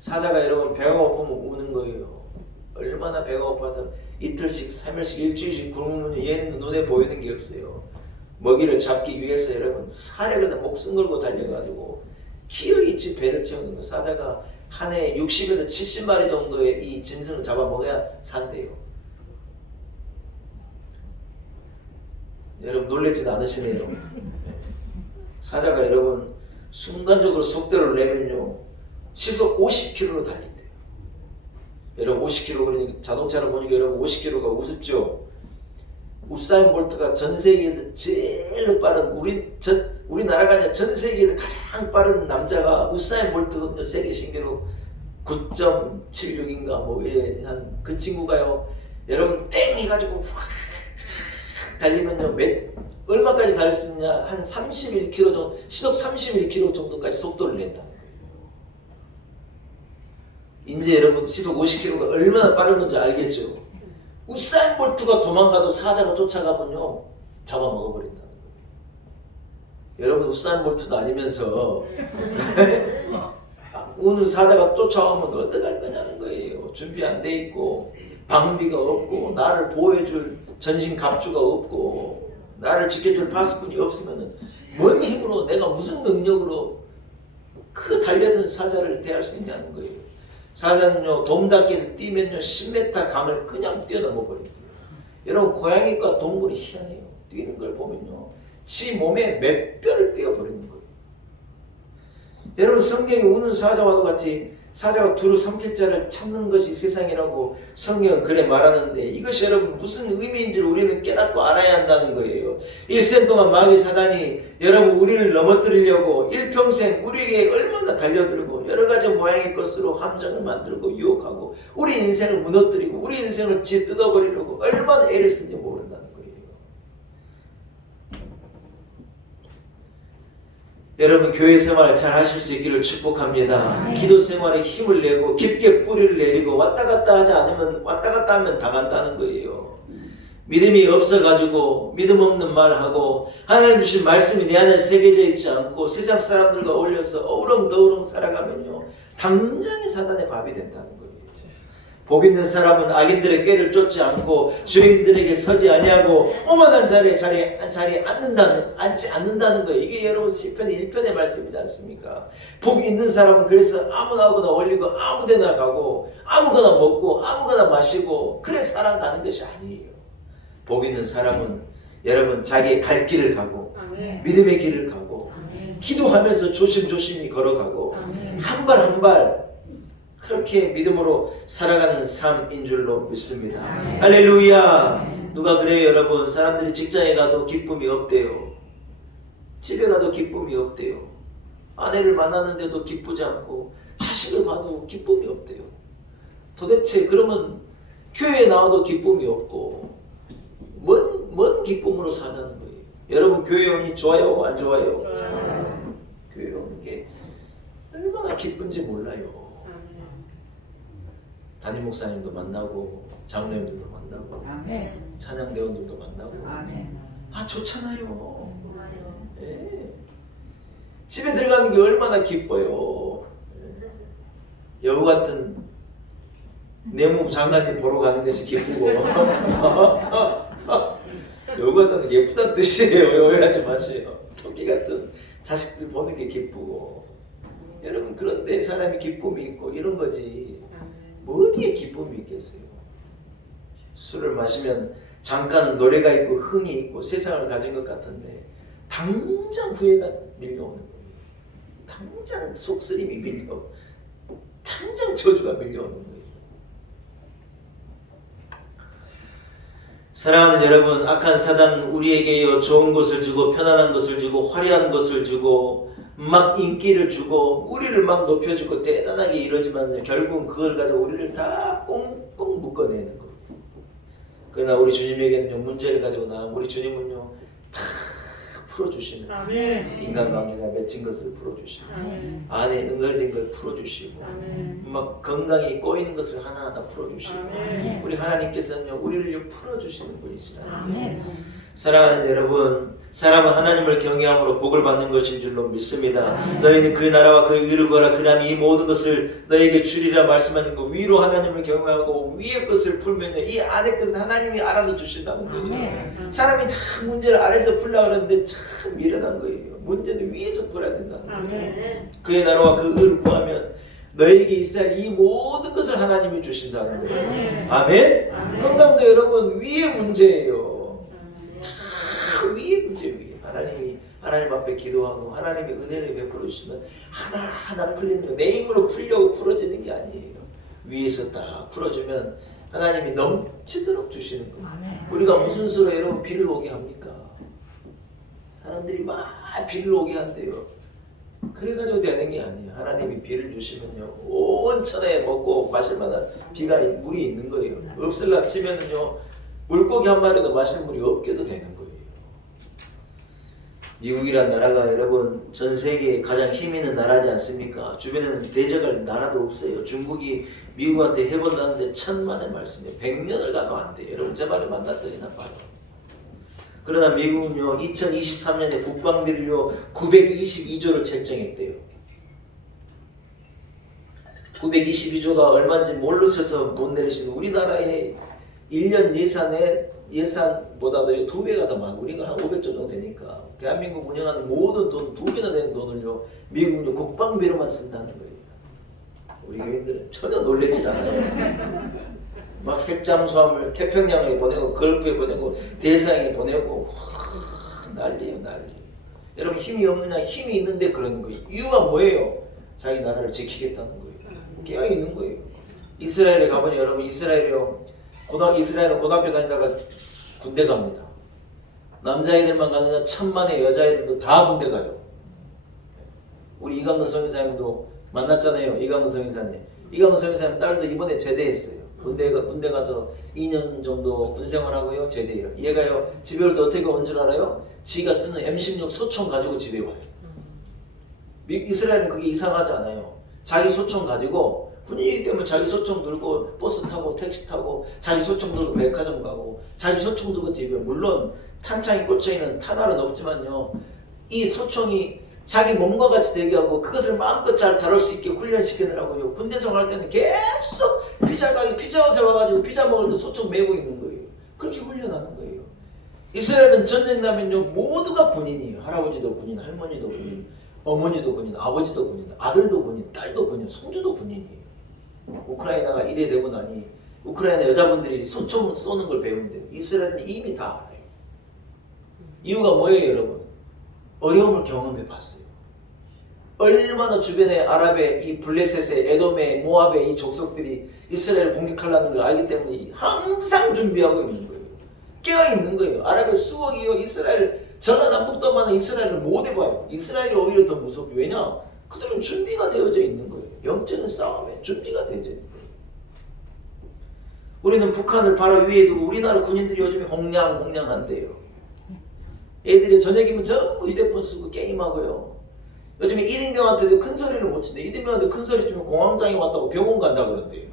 사자가 여러분 배가 고프면 우는 거예요. 얼마나 배가 고파서 이틀씩 3일씩 일주일씩 굶으면 얘는 눈에 보이는 게 없어요. 먹이를 잡기 위해서 여러분 사례가 목숨 걸고 달려가지고 기어이치 배를 채우는 거. 사자가 한 해에 60에서 70마리 정도의 이 짐승을 잡아먹어야 산대요. 여러분 놀랍지도 않으시네요. 사자가 여러분 순간적으로 속도를 내면요 시속 50km로 달린대요. 여러분 50km 그러니까 자동차를 보니까 여러분 50km가 우습죠. 우사인 볼트가 전 세계에서 제일 빠른 우리나라가 아니라 전 세계에서 가장 빠른 남자가 우사인 볼트거든요. 세계 신기록 9.76인가 한 그 친구가요. 여러분 땡 해가지고 확 달리면요 얼마까지 달릴 수 있냐 한 31km 정도 시속 31km 정도까지 속도를 낸다. 이제 여러분 시속 50km가 얼마나 빠른 건지 알겠죠? 우사인 볼트가 도망가도 사자가 쫓아가면요 잡아먹어버린다는 거예요. 여러분 우사인 볼트도 아니면서 우는 사자가 쫓아오면 어떡할 거냐는 거예요. 준비 안 돼 있고 방비가 없고 나를 보호해줄 전신 갑주가 없고 나를 지켜줄 파수꾼이 없으면 뭔 힘으로 내가 무슨 능력으로 그 달려든 사자를 대할 수 있냐는 거예요. 사자는요 돔닫기에서 뛰면요 10m 강을 그냥 뛰어넘어 버립니다. 여러분 고양이과 동물이 희한해요. 뛰는 걸 보면요 지 몸에 몇 뼈를 띄어버리는 거예요. 여러분 성경에 우는 사자와도 같이 사자가 두루 삼킬 자를 찾는 것이 세상이라고 성경은 그래 말하는데 이것이 여러분 무슨 의미인지를 우리는 깨닫고 알아야 한다는 거예요. 일생 동안 마귀 사단이 여러분 우리를 넘어뜨리려고 일평생 우리에게 얼마나 달려들고 여러가지 모양의 것으로 함정을 만들고 유혹하고 우리 인생을 무너뜨리고 우리 인생을 뜯어버리려고 얼마나 애를 쓰는지 모른다는 거예요. 여러분 교회 생활 잘 하실 수 있기를 축복합니다. 기도 생활에 힘을 내고 깊게 뿌리를 내리고 왔다 갔다 하지 않으면 왔다 갔다 하면 당한다는 거예요. 믿음이 없어가지고 믿음 없는 말하고 하나님 주신 말씀이 내 안에 새겨져 있지 않고 세상 사람들과 어울려서 어우렁더우렁 살아가면요 당장에 사단의 밥이 된다는 거예요. 복 있는 사람은 악인들의 꾀를 쫓지 않고 죄인들에게 서지 아니하고 오만한 자리에 앉지 않는다는 거예요. 이게 여러분 시편 1편의 말씀이지 않습니까? 복 있는 사람은 그래서 아무나 올리고 아무데나 가고 아무거나 먹고 아무거나 마시고 그래 살아가는 것이 아니에요. 복 있는 사람은 여러분 자기의 갈 길을 가고 믿음의 길을 가고 기도하면서 조심조심히 걸어가고 한 발 한 발 그렇게 믿음으로 살아가는 삶인 줄로 믿습니다. 할렐루야. 누가 그래요 여러분? 사람들이 직장에 가도 기쁨이 없대요. 집에 가도 기쁨이 없대요. 아내를 만나는데도 기쁘지 않고 자식을 봐도 기쁨이 없대요. 도대체 그러면 교회에 나와도 기쁨이 없고 뭔 기쁨으로 사냐는 거예요. 여러분 교회 오니 좋아요? 안 좋아요? 교회 오는 게 얼마나 기쁜지 몰라요. 담임 목사님도 만나고 장로님들도 만나고 찬양대원들도 만나고 좋잖아요. 예. 집에 들어가는 게 얼마나 기뻐요. 예. 여우 같은 내몸 장난이 보러 가는 것이 기쁘고 여우 같다는 게 예쁘다는 뜻이에요. 오해하지 마세요. 토끼 같은 자식들 보는 게 기쁘고 여러분 그런데 사람이 기쁨이 있고 이런 거지 뭐 어디에 기쁨이 있겠어요. 술을 마시면 잠깐은 노래가 있고 흥이 있고 세상을 가진 것 같은데 당장 후회가 밀려오는 거예요. 당장 속쓰림이 밀려 당장 저주가 밀려오는 거예요. 사랑하는 여러분, 악한 사단 우리에게요 좋은 것을 주고 편안한 것을 주고 화려한 것을 주고 막 인기를 주고 우리를 막 높여주고 대단하게 이러지만 결국은 그걸 가지고 우리를 다 꽁꽁 묶어내는 거예요. 그러나 우리 주님에게는요, 문제를 가지고 나오면 우리 주님은요 다 풀어주시는 아멘. 인간관계가 맺힌 것을 풀어주시고 아멘. 안에 응어진 걸 풀어주시고 아멘. 막 건강이 꼬이는 것을 하나하나 풀어주시고 아멘. 우리 하나님께서는요 우리를 풀어주시는 분이시라. 아멘. 사랑하는 여러분, 사람은 하나님을 경외함으로 복을 받는 것인 줄로 믿습니다. 너희는 그 나라와 그 의를 구하라. 그러면 이 모든 것을 너에게 주리라 말씀하는 거. 위로 하나님을 경외하고 위의 것을 풀면 이 안의 것은 하나님이 알아서 주신다는 거예요. 사람이 다 문제를 아래서 풀려고 그러는데 참 미련한 거예요. 문제는 위에서 풀어야 된다는 거예요. 아멘. 그의 나라와 그 의를 구하면 너에게 있어야 이 모든 것을 하나님이 주신다는 거예요. 아멘? 아멘. 건강도 여러분 위의 문제예요. 위에 문제 위에 하나님 앞에 기도하고 하나님의 은혜를 베풀어 주시면 하나하나 풀리는 거. 내 힘으로 풀려고 풀어지는 게 아니에요. 위에서 딱 풀어주면 하나님이 넘치도록 주시는 거예요. 우리가 무슨 수로 여러분 비를 오게 합니까? 사람들이 막 비를 오게 한대요. 그래가지고 되는 게 아니에요. 하나님이 비를 주시면요 온 천에 먹고 마실 만한 비가 물이 있는 거예요. 없을라 치면은요 물고기 한 마리도 마실 물이 없게도 되는 거예요. 미국이란 나라가 여러분 전 세계에 가장 힘 있는 나라지 않습니까? 주변에는 대적할 나라도 없어요. 중국이 미국한테 해본다는데 천만의 말씀이에요. 100년을 가도 안 돼요. 여러분 제 말을 만났더니나 봐요. 그러나 미국은요 2023년에 국방비를요 922조를 책정했대요. 922조가 얼마인지 모르셔서 못 내리시는 우리나라의 1년 예산보다도 2배가 더 많고 우리가 한 500조 정도 되니까 대한민국 운영하는 모든 돈 2배나 되는 돈을요 미국은요 국방비로만 쓴다는 거예요. 우리 교인들은 전혀 놀라지 않아요. 막 핵잠수함을 태평양에 보내고 걸프에 보내고 대서양에 보내고 난리예요 난리. 여러분 힘이 없느냐? 힘이 있는데 그러는 거예요. 이유가 뭐예요? 자기 나라를 지키겠다는 거예요. 깨어있는 거예요. 이스라엘에 가보니 여러분 이스라엘은 고등학교 다니다가 군대 갑니다. 남자애들만 가느냐 1000만의 여자애들도 다 군대 가요. 우리 이강근 성인사님도 만났잖아요. 이강근 성인사님. 이강근 성인사님 딸도 이번에 제대했어요. 군대 가서 2년 정도 군생활하고요 제대해요. 얘가요 집에 올 때 어떻게 온 줄 알아요? 지가 쓰는 M16 소총 가지고 집에 와요. 이스라엘은 그게 이상하지 않아요. 자기 소총 가지고 분위기 때문에 자기 소총 들고 버스 타고 택시 타고 자기 소총 들고 백화점 가고 자기 소총 들고 집에 물론 탄창이 꽂혀있는 탄알은 없지만요 이 소총이 자기 몸과 같이 대기하고 그것을 마음껏 잘 다룰 수 있게 훈련시키느라고요. 군대 생활할 때는 계속 피자헛에 와가지고 피자 먹을 때 소총 메고 있는 거예요. 그렇게 훈련하는 거예요. 이스라엘은 전쟁 나면요 모두가 군인이에요. 할아버지도 군인, 할머니도 군인, 어머니도 군인, 아버지도 군인, 아들도 군인, 딸도 군인, 손주도 군인이에요. 우크라이나가 이래되고 나니 우크라이나 여자분들이 소총 쏘는 걸 배운대요. 이스라엘은 이미 다 알아요. 이유가 뭐예요 여러분? 어려움을 경험해 봤어요. 얼마나 주변의 아랍의 이 블레셋의 에돔의 모압의 이 족속들이 이스라엘을 공격하려는 걸 알기 때문에 항상 준비하고 있는 거예요. 깨어 있는 거예요. 아랍의 수억이요 이스라엘 전화남북도만은 이스라엘을 못 해봐요. 이스라엘이 오히려 더 무섭고 왜냐? 그들은 준비가 되어져 있는 거예요. 영적인 싸움에 준비가 되어져 있는 거예요. 우리는 북한을 바로 위에 두고 우리나라 군인들이 요즘에 홍량한대요. 애들이 저녁이면 전부 휴대폰 쓰고 게임하고요. 요즘에 1인명한테도 큰 소리를 못 친대. 1인명한테 큰 소리 치면 공황장애 왔다고 병원 간다고 그런대요.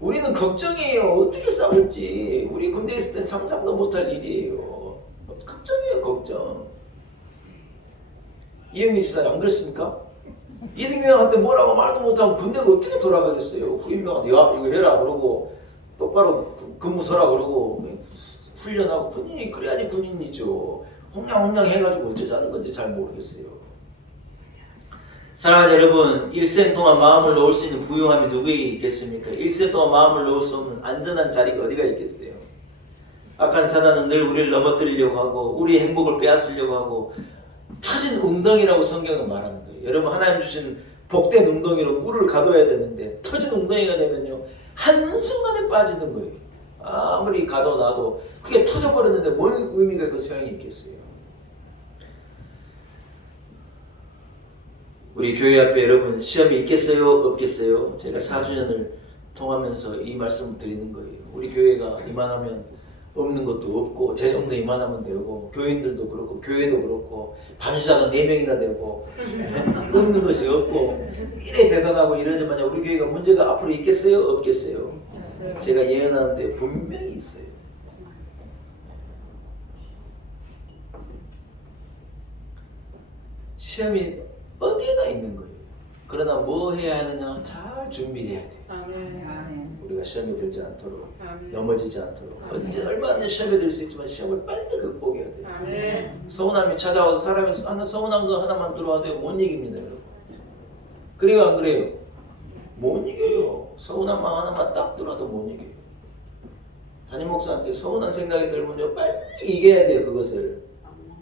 우리는 걱정이에요. 어떻게 싸울지. 우리 군대에 있을 땐 상상도 못할 일이에요. 걱정이에요, 걱정. 이영희 지사님 안 그렇습니까? 1인명한테 뭐라고 말도 못하면 군대가 어떻게 돌아가겠어요. 후임명한테 야 이거 해라 그러고 똑바로 근무 서라 그러고 훈련하고 군인이 그래야지 군인이죠. 홍량 해가지고 어쩌자는 건지 잘 모르겠어요. 사랑하는 여러분, 일생 동안 마음을 놓을 수 있는 부유함이 누구에게 있겠습니까? 일생 동안 마음을 놓을 수 없는 안전한 자리가 어디가 있겠어요? 악한 사단은 늘 우리를 넘어뜨리려고 하고 우리의 행복을 빼앗으려고 하고 터진 웅덩이라고 성경은 말하는 거예요. 여러분 하나님 주신 복된 웅덩이로 물을 가둬야 되는데 터진 웅덩이가 되면요 한순간에 빠지는 거예요. 아무리 가둬놔도 그게 터져버렸는데 뭔 의미가 있고 소용이 있겠어요. 우리 교회 앞에 여러분 시험이 있겠어요? 없겠어요? 제가 4주년을 통하면서 이 말씀을 드리는 거예요. 우리 교회가 이만하면 없는 것도 없고 재정도 이만하면 되고 교인들도 그렇고 교회도 그렇고 반주자가 4명이나 되고 없는 것이 없고 이래 대단하고 이러지만 우리 교회가 문제가 앞으로 있겠어요? 없겠어요? 제가 예언하는데 분명히 있어요. 시험이 어디에나 있는 거예요. 그러나 뭐 해야 하느냐? 잘 준비해야 돼요. 아멘. 우리가 시험에 들지 않도록 아멘. 넘어지지 않도록 아멘. 언제 얼마든지 시험에 들 수 있지만 시험을 빨리 극복해야 돼요. 아멘. 서운함이 찾아와도 사람이 하나 서운한 거 하나만 들어와도 못 이깁니다, 여러분. 그래요, 안 그래요? 못 이겨요. 서운함만 하나만 딱 들어와도 못 이겨요. 담임 목사한테 서운한 생각이 들면요, 빨리 이겨야 돼요, 그것을.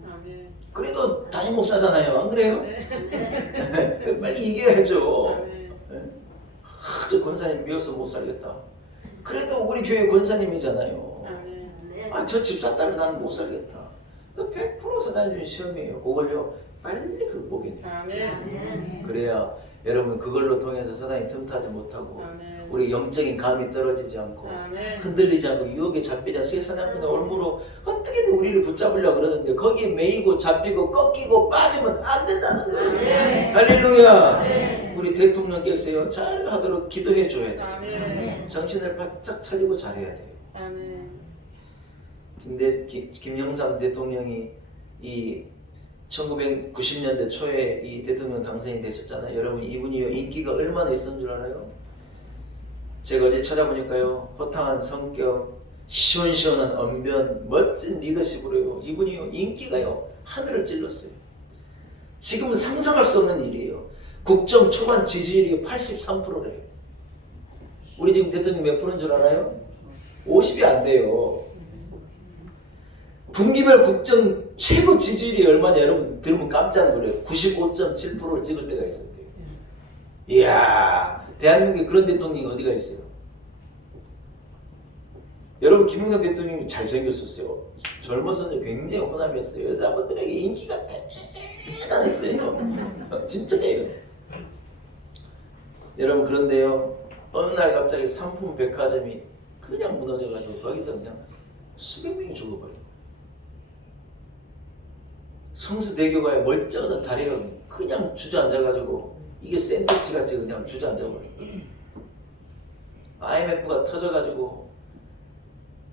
아멘. 그래도 담임 목사잖아요, 안 그래요? 네. 빨리 이겨야죠. 아멘. 저 권사님 미워서 못 살겠다. 그래도 우리 교회 권사님이잖아요. 아멘. 아, 저 집사 때문에 나는 못 살겠다. 그 100% 사단이 준 시험이에요. 그걸요 빨리 극복해내요. 아멘. 그래야 여러분 그걸로 통해서 사단이 틈타지 못하고 아멘. 우리 영적인 감이 떨어지지 않고 아멘. 흔들리지 않고 유혹에 잡히지 않고 세상 앞에 얼굴로 어떻게든 우리를 붙잡으려고 그러는데 거기에 매이고 잡히고 꺾이고 빠지면 안 된다는 거예요. 아멘. 할렐루야. 우리 대통령께서요 잘 하도록 기도해 줘야 돼요. 아멘. 정신을 바짝 차리고 잘해야 돼요. 아멘. 근데 김영삼 대통령이 이 1990년대 초에 이 대통령 당선이 되셨잖아요. 여러분 이분이요 인기가 얼마나 있었는 줄 알아요? 제가 어제 찾아보니까요 호탕한 성격, 시원시원한 언변, 멋진 리더십으로요 이분이요 인기가요 하늘을 찔렀어요. 지금은 상상할 수 없는 일이에요. 국정 초반 지지율이 83%래요. 우리 지금 대통령 몇 프로인 줄 알아요? 50이 안 돼요. 분기별 국정 최고 지지율이 얼마냐 여러분 들으면 깜짝 놀라요. 95.7%를 찍을 때가 있었대요. 이야 대한민국에 그런 대통령이 어디가 있어요? 여러분 김영삼 대통령이 잘생겼었어요. 젊었을 때 굉장히 호남이었어요. 여자분들에게 인기가 대단했어요. 진짜예요. 여러분 그런데요 어느 날 갑자기 상품 백화점이 그냥 무너져가지고 거기서 그냥 수백 명이 죽어버려요. 성수대교가에 멀쩡한 다리가 그냥 주저앉아가지고 이게 샌드위치 같이 그냥 주저앉아버려요. IMF가 터져가지고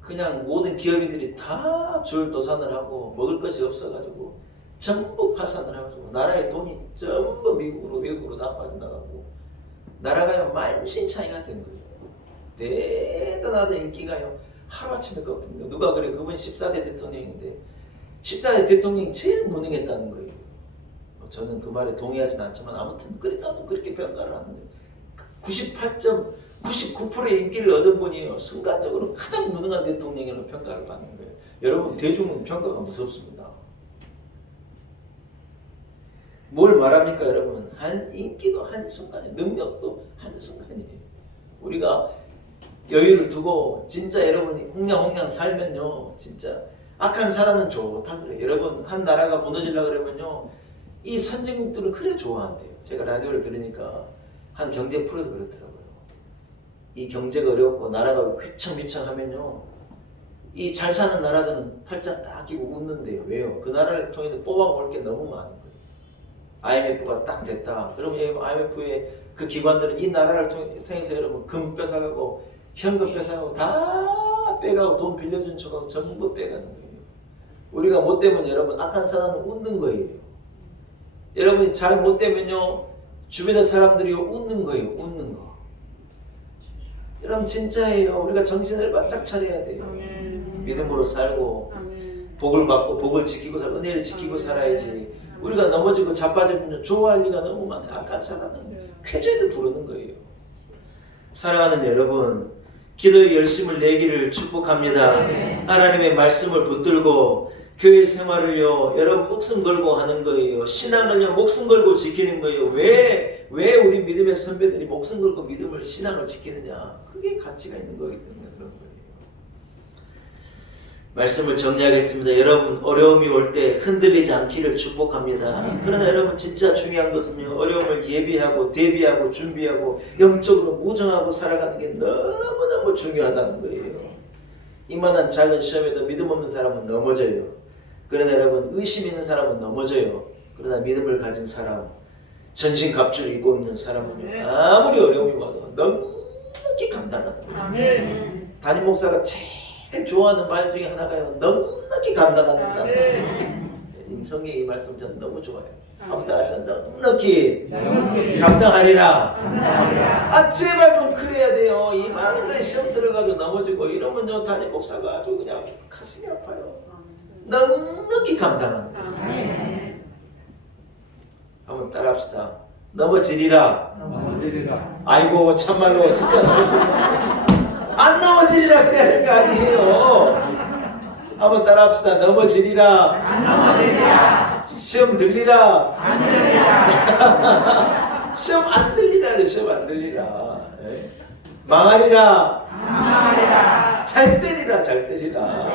그냥 모든 기업인들이 다 줄도산을 하고 먹을 것이 없어가지고 전부 파산을 하고 나라의 돈이 전부 외국으로 다 빠져나가고 나라가요 만신창이가 된 거예요. 대단하다 인기가요 하루아침에 꺾인 거예요. 누가 그래? 그분이 14대 대통령인데 14대 대통령이 제일 무능했다는 거예요. 저는 그 말에 동의하진 않지만 아무튼 나는 그렇게 평가를 하는데 98.99%의 인기를 얻은 분이에요. 순간적으로 가장 무능한 대통령이라고 평가를 받는 거예요. 여러분 대중은 평가가 무섭습니다. 뭘 말합니까 여러분? 인기도 한순간이에요. 능력도 한순간이에요. 우리가 여유를 두고 진짜 여러분이 홍냥 살면요 진짜 악한 사람은 좋다 그래요. 여러분 한 나라가 무너지려고 그러면요 이 선진국들은 그래 좋아한대요. 제가 라디오를 들으니까 한 경제 프로에서 그렇더라고요. 이 경제가 어렵고 나라가 휘청휘청하면요 이 잘 사는 나라들은 팔짱 딱 끼고 웃는데요. 왜요? 그 나라를 통해서 뽑아먹을 게 너무 많은 거예요. IMF가 딱 됐다. 그러면 IMF의 그 기관들은 이 나라를 통해서 여러분 금 뺏어가고 현금 뺏어가고 다 빼가고 돈 빌려준 척하고 전부 빼가는 거예요. 우리가 못되면 여러분 악한 사람은 웃는 거예요. 여러분이 잘 못되면요 주변의 사람들이 웃는 거예요. 웃는 거. 여러분 진짜예요. 우리가 정신을 바짝 차려야 돼요. 아멘. 믿음으로 살고 아멘. 복을 받고 복을 지키고 은혜를 지키고 살아야지. 우리가 넘어지고 자빠지면 좋아할 리가 너무 많아요. 악한 사람은 쾌재를 부르는 거예요. 사랑하는 여러분 기도의 열심을 내기를 축복합니다. 하나님의 말씀을 붙들고 교회 생활을요 여러분 목숨 걸고 하는 거예요. 신앙을요 목숨 걸고 지키는 거예요. 왜 우리 믿음의 선배들이 목숨 걸고 믿음을 신앙을 지키느냐? 그게 가치가 있는 거기 때문에 그런 거예요. 말씀을 정리하겠습니다. 여러분 어려움이 올 때 흔들리지 않기를 축복합니다. 그러나 여러분 진짜 중요한 것은요, 어려움을 예비하고 대비하고 준비하고 영적으로 무정하고 살아가는 게 너무너무 중요하다는 거예요. 이만한 작은 시험에도 믿음 없는 사람은 넘어져요. 그러나 여러분 의심 있는 사람은 넘어져요. 그러나 믿음을 가진 사람, 전신갑주를 입고 있는 사람은요, 아무리 어려움이 와도 넉넉히 감당합니다. 담임 목사가 제일 좋아하는 말 중에 하나가요, 넉넉히 감당합니다. 이 성경의 이 말씀 저는 너무 좋아요. 한번 따라서 넉넉히 감당하리라. 아 제발 좀 그래야 돼요. 이 많은데 시험 들어가지고 넘어지고 이러면요, 담임 목사가 아주 그냥 가슴이 아파요. 넉넉히 감당합니다. 한번 따라합시다. 넘어지리라. 아이고 참말로 진짜 넘어지리라. 안 넘어지리라 그래야 되는 거 아니에요. 한번 따라합시다. 넘어지리라. 시험 들리라. 시험 안 들리라. 시험 안 들리라. 예? 망하리라. 잘 때리라. 잘 때리라.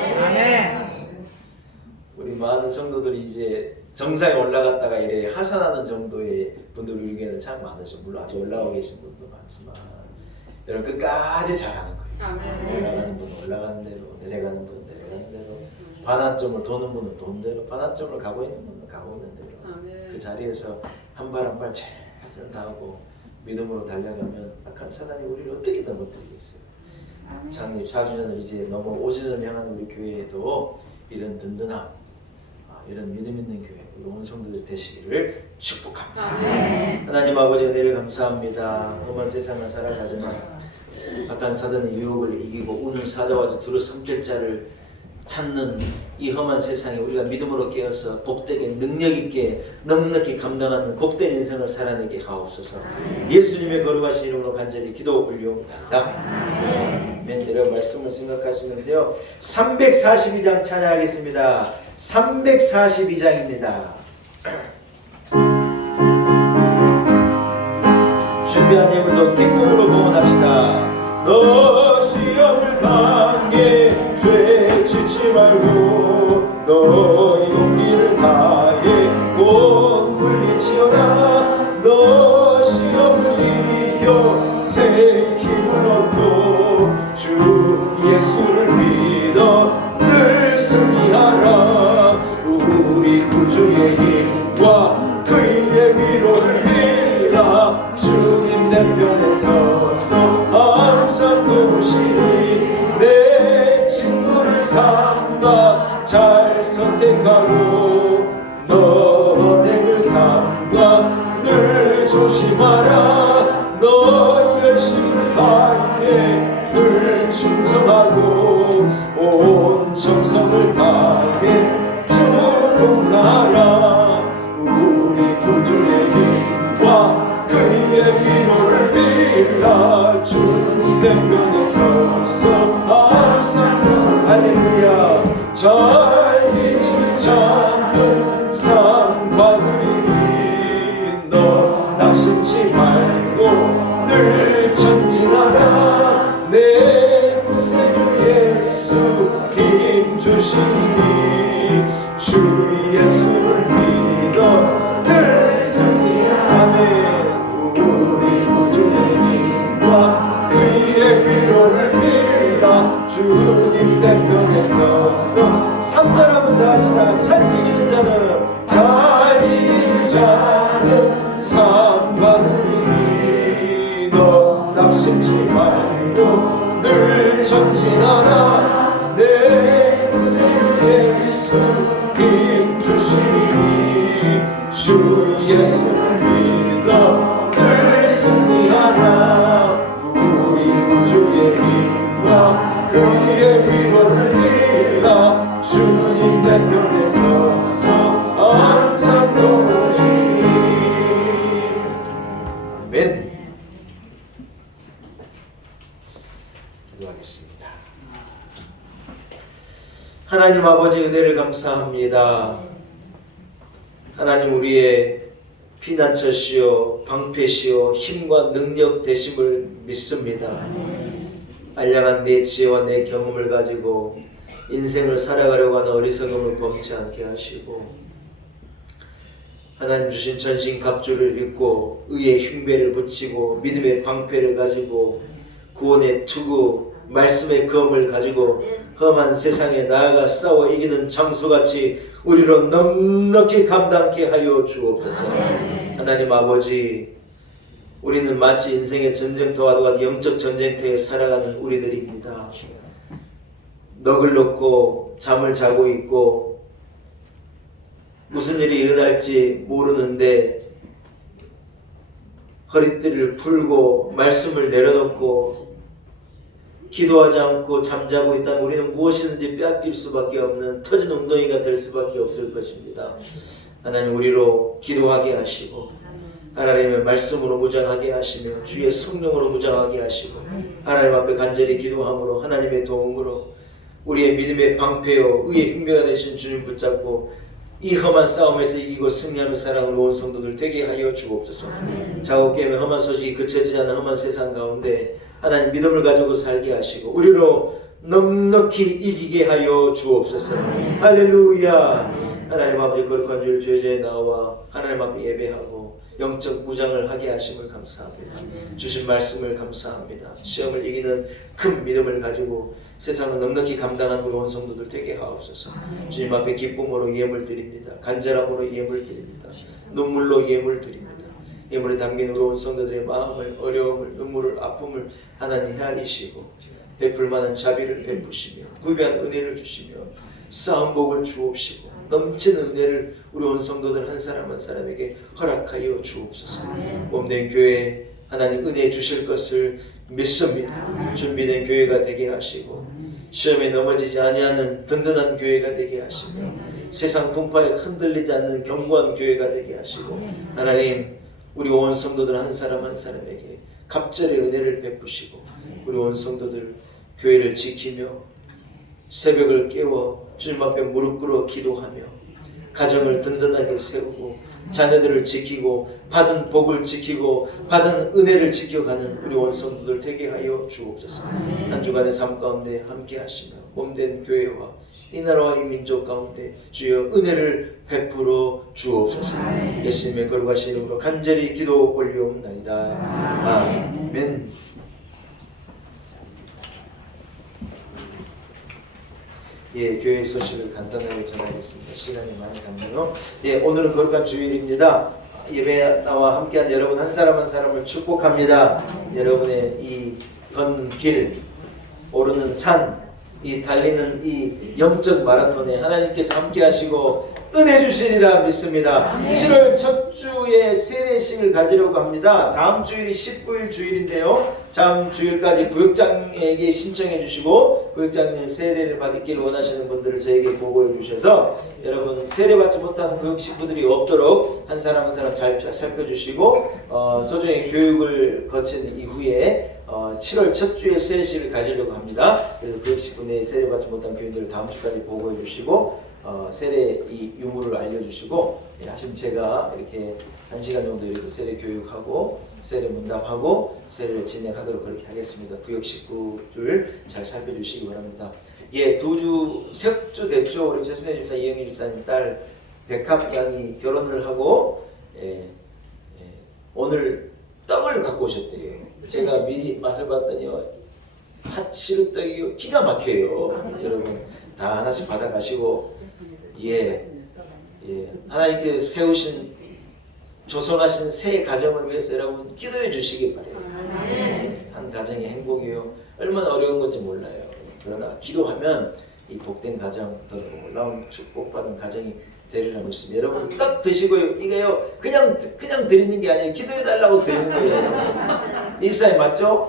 우리 많은 성도들이 이제 정상에 올라갔다가 이래 하산하는 정도의 분들 의견은 참 많으죠. 물론 아직 올라오고 계신 분도 많지만 여러분 끝까지 잘하는 거예요. 올라가는 분은 올라가는 대로, 내려가는 분은 내려가는 대로, 반환점을 도는 분은 도는 대로, 반환점을 가고 있는 분은 가고 있는 대로, 그 자리에서 한 발 한 발 최선을 다하고 믿음으로 달려가면 악한 사단이 우리를 어떻게 넘어뜨리겠어요. 창립 4주년을 이제 넘어 5주년을 향한 우리 교회에도 이런 든든함, 이런 믿음 있는 교회, 우리 온 성도들 되시기를 축복합니다. 하나님 아버지 은혜를 감사합니다. 험한 세상을 살아가지만 악한 사단의 유혹을 이기고 오늘 사자와 두루 섬길 자를 찾는 이 험한 세상에 우리가 믿음으로 깨어서 복되게 능력있게 넉넉히 감당하는 복된 인생을 살아내게 하옵소서. 예수님의 거룩하신 이름으로 간절히 기도 올려옵니다. 여러분 말씀을 생각하시면서요, 342장 찬양하겠습니다. 342장입니다. 준비한 예물도 기쁨으로 봉헌합시다. 너 시험을 당해 죄 지지 말고 너의 용기를 다해 곧 물리치어라. 너 시험을 이겨 새 힘을 얻고 주 예수를 믿어 늘 승리하라. 우리 구주의 힘과 그의 위로를 빌라. 주님 내 편에 서서 항상 도우시니 내 친구를 삼가 잘 선택하고 너네를 삼가 늘 조심하라. 너 열심을 다해 늘 충성하고 온 정성을 다해 주 봉사하라. 우리 구주의 힘과 그의 위로를 빌라. 주님 내 편에 서서 항상 할렐루야. 잘 이기는 자는 상 받으리니 너 낙심치 말고 늘 전진하라. 내 구세주 예수 힘 주시니 주 예수를 믿어 늘 승리하네. 우리 구주의 힘과 그의 위로를 빌라. 주님 내 편에 서서 3절 한번 더 합시다. 잘 이기는 자는 상 받으리니 너 낙심치 말고 늘 전진하라. 내 구세주 예수 힘 주시니 주 예수를 믿어 늘 승리하라. 우리 구주의 힘과 그의 위로를 빌라. 주님 내 편에 서서 항상 도우시니. 아멘. 기도하겠습니다. 하나님 아버지 은혜를 감사합니다. 하나님 우리의 피난처시오 방패시오 힘과 능력 되심을 믿습니다. 알량한 내 지혜와 내 경험을 가지고 인생을 살아가려고 하는 어리석음을 범치 않게 하시고 하나님 주신 전신갑주를 입고 의의 흉배를 붙이고 믿음의 방패를 가지고 구원의 투구 말씀의 검을 가지고 험한 세상에 나아가 싸워 이기는 장수같이 우리로 넉넉히 감당케 하여 주옵소서. 하나님 아버지, 우리는 마치 인생의 전쟁터와도 같은 영적 전쟁터에 살아가는 우리들입니다. 넋을 놓고 잠을 자고 있고 무슨 일이 일어날지 모르는데 허리띠를 풀고 말씀을 내려놓고 기도하지 않고 잠자고 있다면 우리는 무엇이든지 빼앗길 수밖에 없는 터진 웅덩이가 될 수밖에 없을 것입니다. 하나님 우리로 기도하게 하시고 하나님의 말씀으로 무장하게 하시며 주의 성령으로 무장하게 하시고 하나님 앞에 간절히 기도함으로 하나님의 도움으로 우리의 믿음의 방패요 의의 흉배가 되신 주님 붙잡고 이 험한 싸움에서 이기고 승리하며 살아가는 온 성도들 되게 하여 주옵소서. 자국게임의 험한 소식이 그쳐지지 않는 험한 세상 가운데 하나님 믿음을 가지고 살게 하시고 우리로 넉넉히 이기게 하여 주옵소서. 할렐루야. 하나님 아버지 거룩한 주일 주의자에 나와 하나님 앞에 예배하고 영적 무장을 하게 하심을 감사합니다. 주신 말씀을 감사합니다. 시험을 이기는 큰 믿음을 가지고 세상을 넉넉히 감당하는 우리 온 성도들 되게 하옵소서. 주님 앞에 기쁨으로 예물 드립니다. 간절함으로 예물 드립니다. 눈물로 예물 드립니다. 예물에 담긴 우리 온 성도들의 마음을, 어려움을, 눈물을, 아픔을 하나님 헤아리시고 베풀 만한 자비를 베푸시며 구비한 은혜를 주시며 싸움복을 주옵시고 넘치는 은혜를 우리 온 성도들 한 사람 한 사람에게 허락하여 주옵소서. 몸된 교회 하나님 은혜 주실 것을 믿습니다. 준비된 교회가 되게 하시고 시험에 넘어지지 아니하는 든든한 교회가 되게 하시고 세상 풍파에 흔들리지 않는 견고한 교회가 되게 하시고 하나님 우리 온 성도들 한 사람 한 사람에게 갑절의 은혜를 베푸시고 우리 온 성도들 교회를 지키며 새벽을 깨워 주님 앞에 무릎 꿇어 기도하며 가정을 든든하게 세우고 자녀들을 지키고 받은 복을 지키고 받은 은혜를 지켜가는 우리 온 성도들 되게 하여 주옵소서. 한 주간의 삶 가운데 함께 하시며 몸된 교회와 이 나라와 이 민족 가운데 주여 은혜를 베풀어 주옵소서. 예수님의 거룩하신 이름으로 간절히 기도 올리옵나이다. 아멘. 예, 교회 소식을 간단하게 전하겠습니다. 시간이 많이 갔네요. 예, 오늘은 거룩한 주일입니다. 예배 나와 함께한 여러분 한 사람 한 사람을 축복합니다. 여러분의 이 건 길, 오르는 산, 이 달리는 이 영적 마라톤에 하나님께서 함께 하시고 은혜 주시리라 믿습니다. 7월 첫 주에 세례식을 가지려고 합니다. 다음 주일이 19일 주일인데요. 다음 주일까지 구역장에게 신청해 주시고 구역장님 세례를 받기를 원하시는 분들을 저에게 보고해 주셔서 여러분 세례받지 못하는 구역 식구들이 없도록 한 사람 한 사람 잘 살펴주시고 소정의 교육을 거친 이후에 7월 첫 주에 세례식을 가지려고 합니다. 그래서 구역 식구 내에 세례받지 못한 교인들을 다음 주까지 보고해 주시고 세례 이 유무를 알려주시고 아침 제가 이렇게 1시간 정도 이렇게 세례 교육하고 세례 문답하고 세례를 진행하도록 그렇게 하겠습니다. 구역 식구들 잘 살펴주시기 바랍니다. 예, 셋주 됐죠. 우리 최순혜 집사, 이영희 집사님 딸 백합 양이 결혼을 하고 오늘 떡을 갖고 오셨대요. 제가 미리 맛을 봤더니요 팥 시럽떡이 기가 막혀요. 여러분 다 하나씩 받아가시고 하나님께 세우신 조성하신 새 가정을 위해서 여러분 기도해 주시기 바래요. 한 가정의 행복이요 얼마나 어려운 건지 몰라요. 그러나 기도하면 이 복된 가정 더 놀라운 축복받은 가정이 되리라 믿습니다. 여러분 딱 드시고요. 이게요 그냥 드리는 게 아니에요. 기도해 달라고 드리는 거예요. 이 사이 맞죠?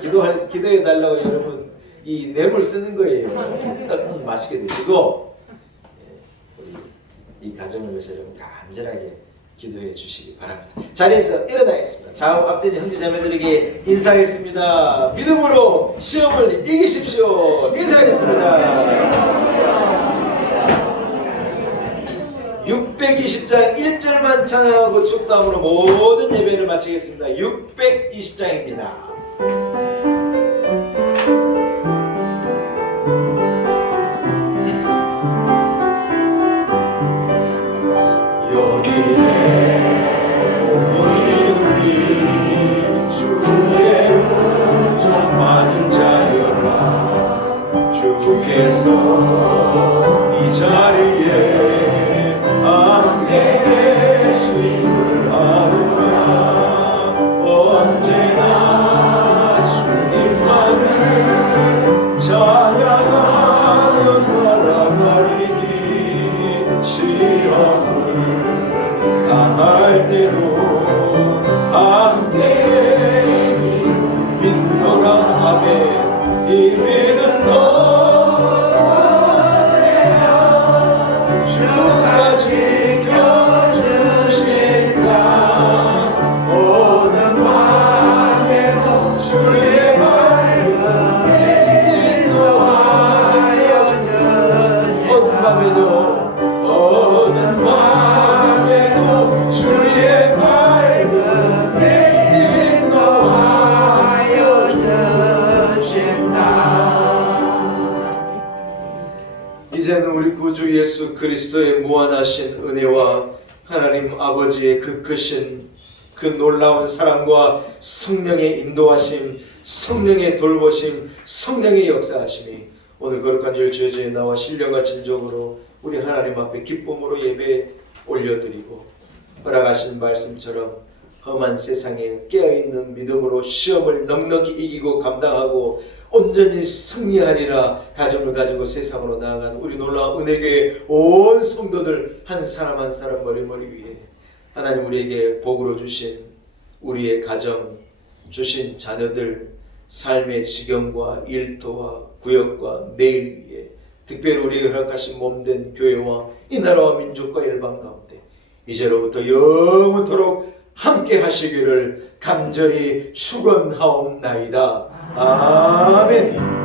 기도해 달라고 여러분 이 뇌물 쓰는 거예요. 딱 맛있게 드시고 이 가정을 위해서 여러분 간절하게 기도해 주시기 바랍니다. 자리에서 일어나겠습니다. 좌우 앞뒤 형제자매들에게 인사하겠습니다. 믿음으로 시험을 이기십시오. 인사하겠습니다. 620장 1절만 찬양하고 축도함으로 모든 예배를 마치겠습니다. 620장입니다. 이 믿음도 주가 지켜주신다. 오는 밤에도 주의 밝은 인도하여 주시네. 오는 밤에도 주의 밝은 인도하여 주신다. 이제는 우리 구주 예수 그리스도의 무한하신 은혜와 하나님 아버지의 그 크신 그 놀라운 사랑과 성령의 인도하심, 성령의 돌보심, 성령의 역사하심이 오늘 거룩한 주의 나와 신령과 진정으로 우리 하나님 앞에 기쁨으로 예배 올려드리고 허락하신 말씀처럼 험한 세상에 깨어있는 믿음으로 시험을 넉넉히 이기고 감당하고 온전히 승리하리라 다짐을 가지고 세상으로 나아간 우리 놀라운 은혜교회 온 성도들 한 사람 한 사람 머리 위에 하나님 우리에게 복으로 주신 우리의 가정, 주신 자녀들, 삶의 지경과 일터와 구역과 내일 위에 특별히 우리에게 허락하신 몸된 교회와 이 나라와 민족과 열방 가운데 이제로부터 영원토록 함께 하시기를 간절히 축원하옵나이다. 아멘.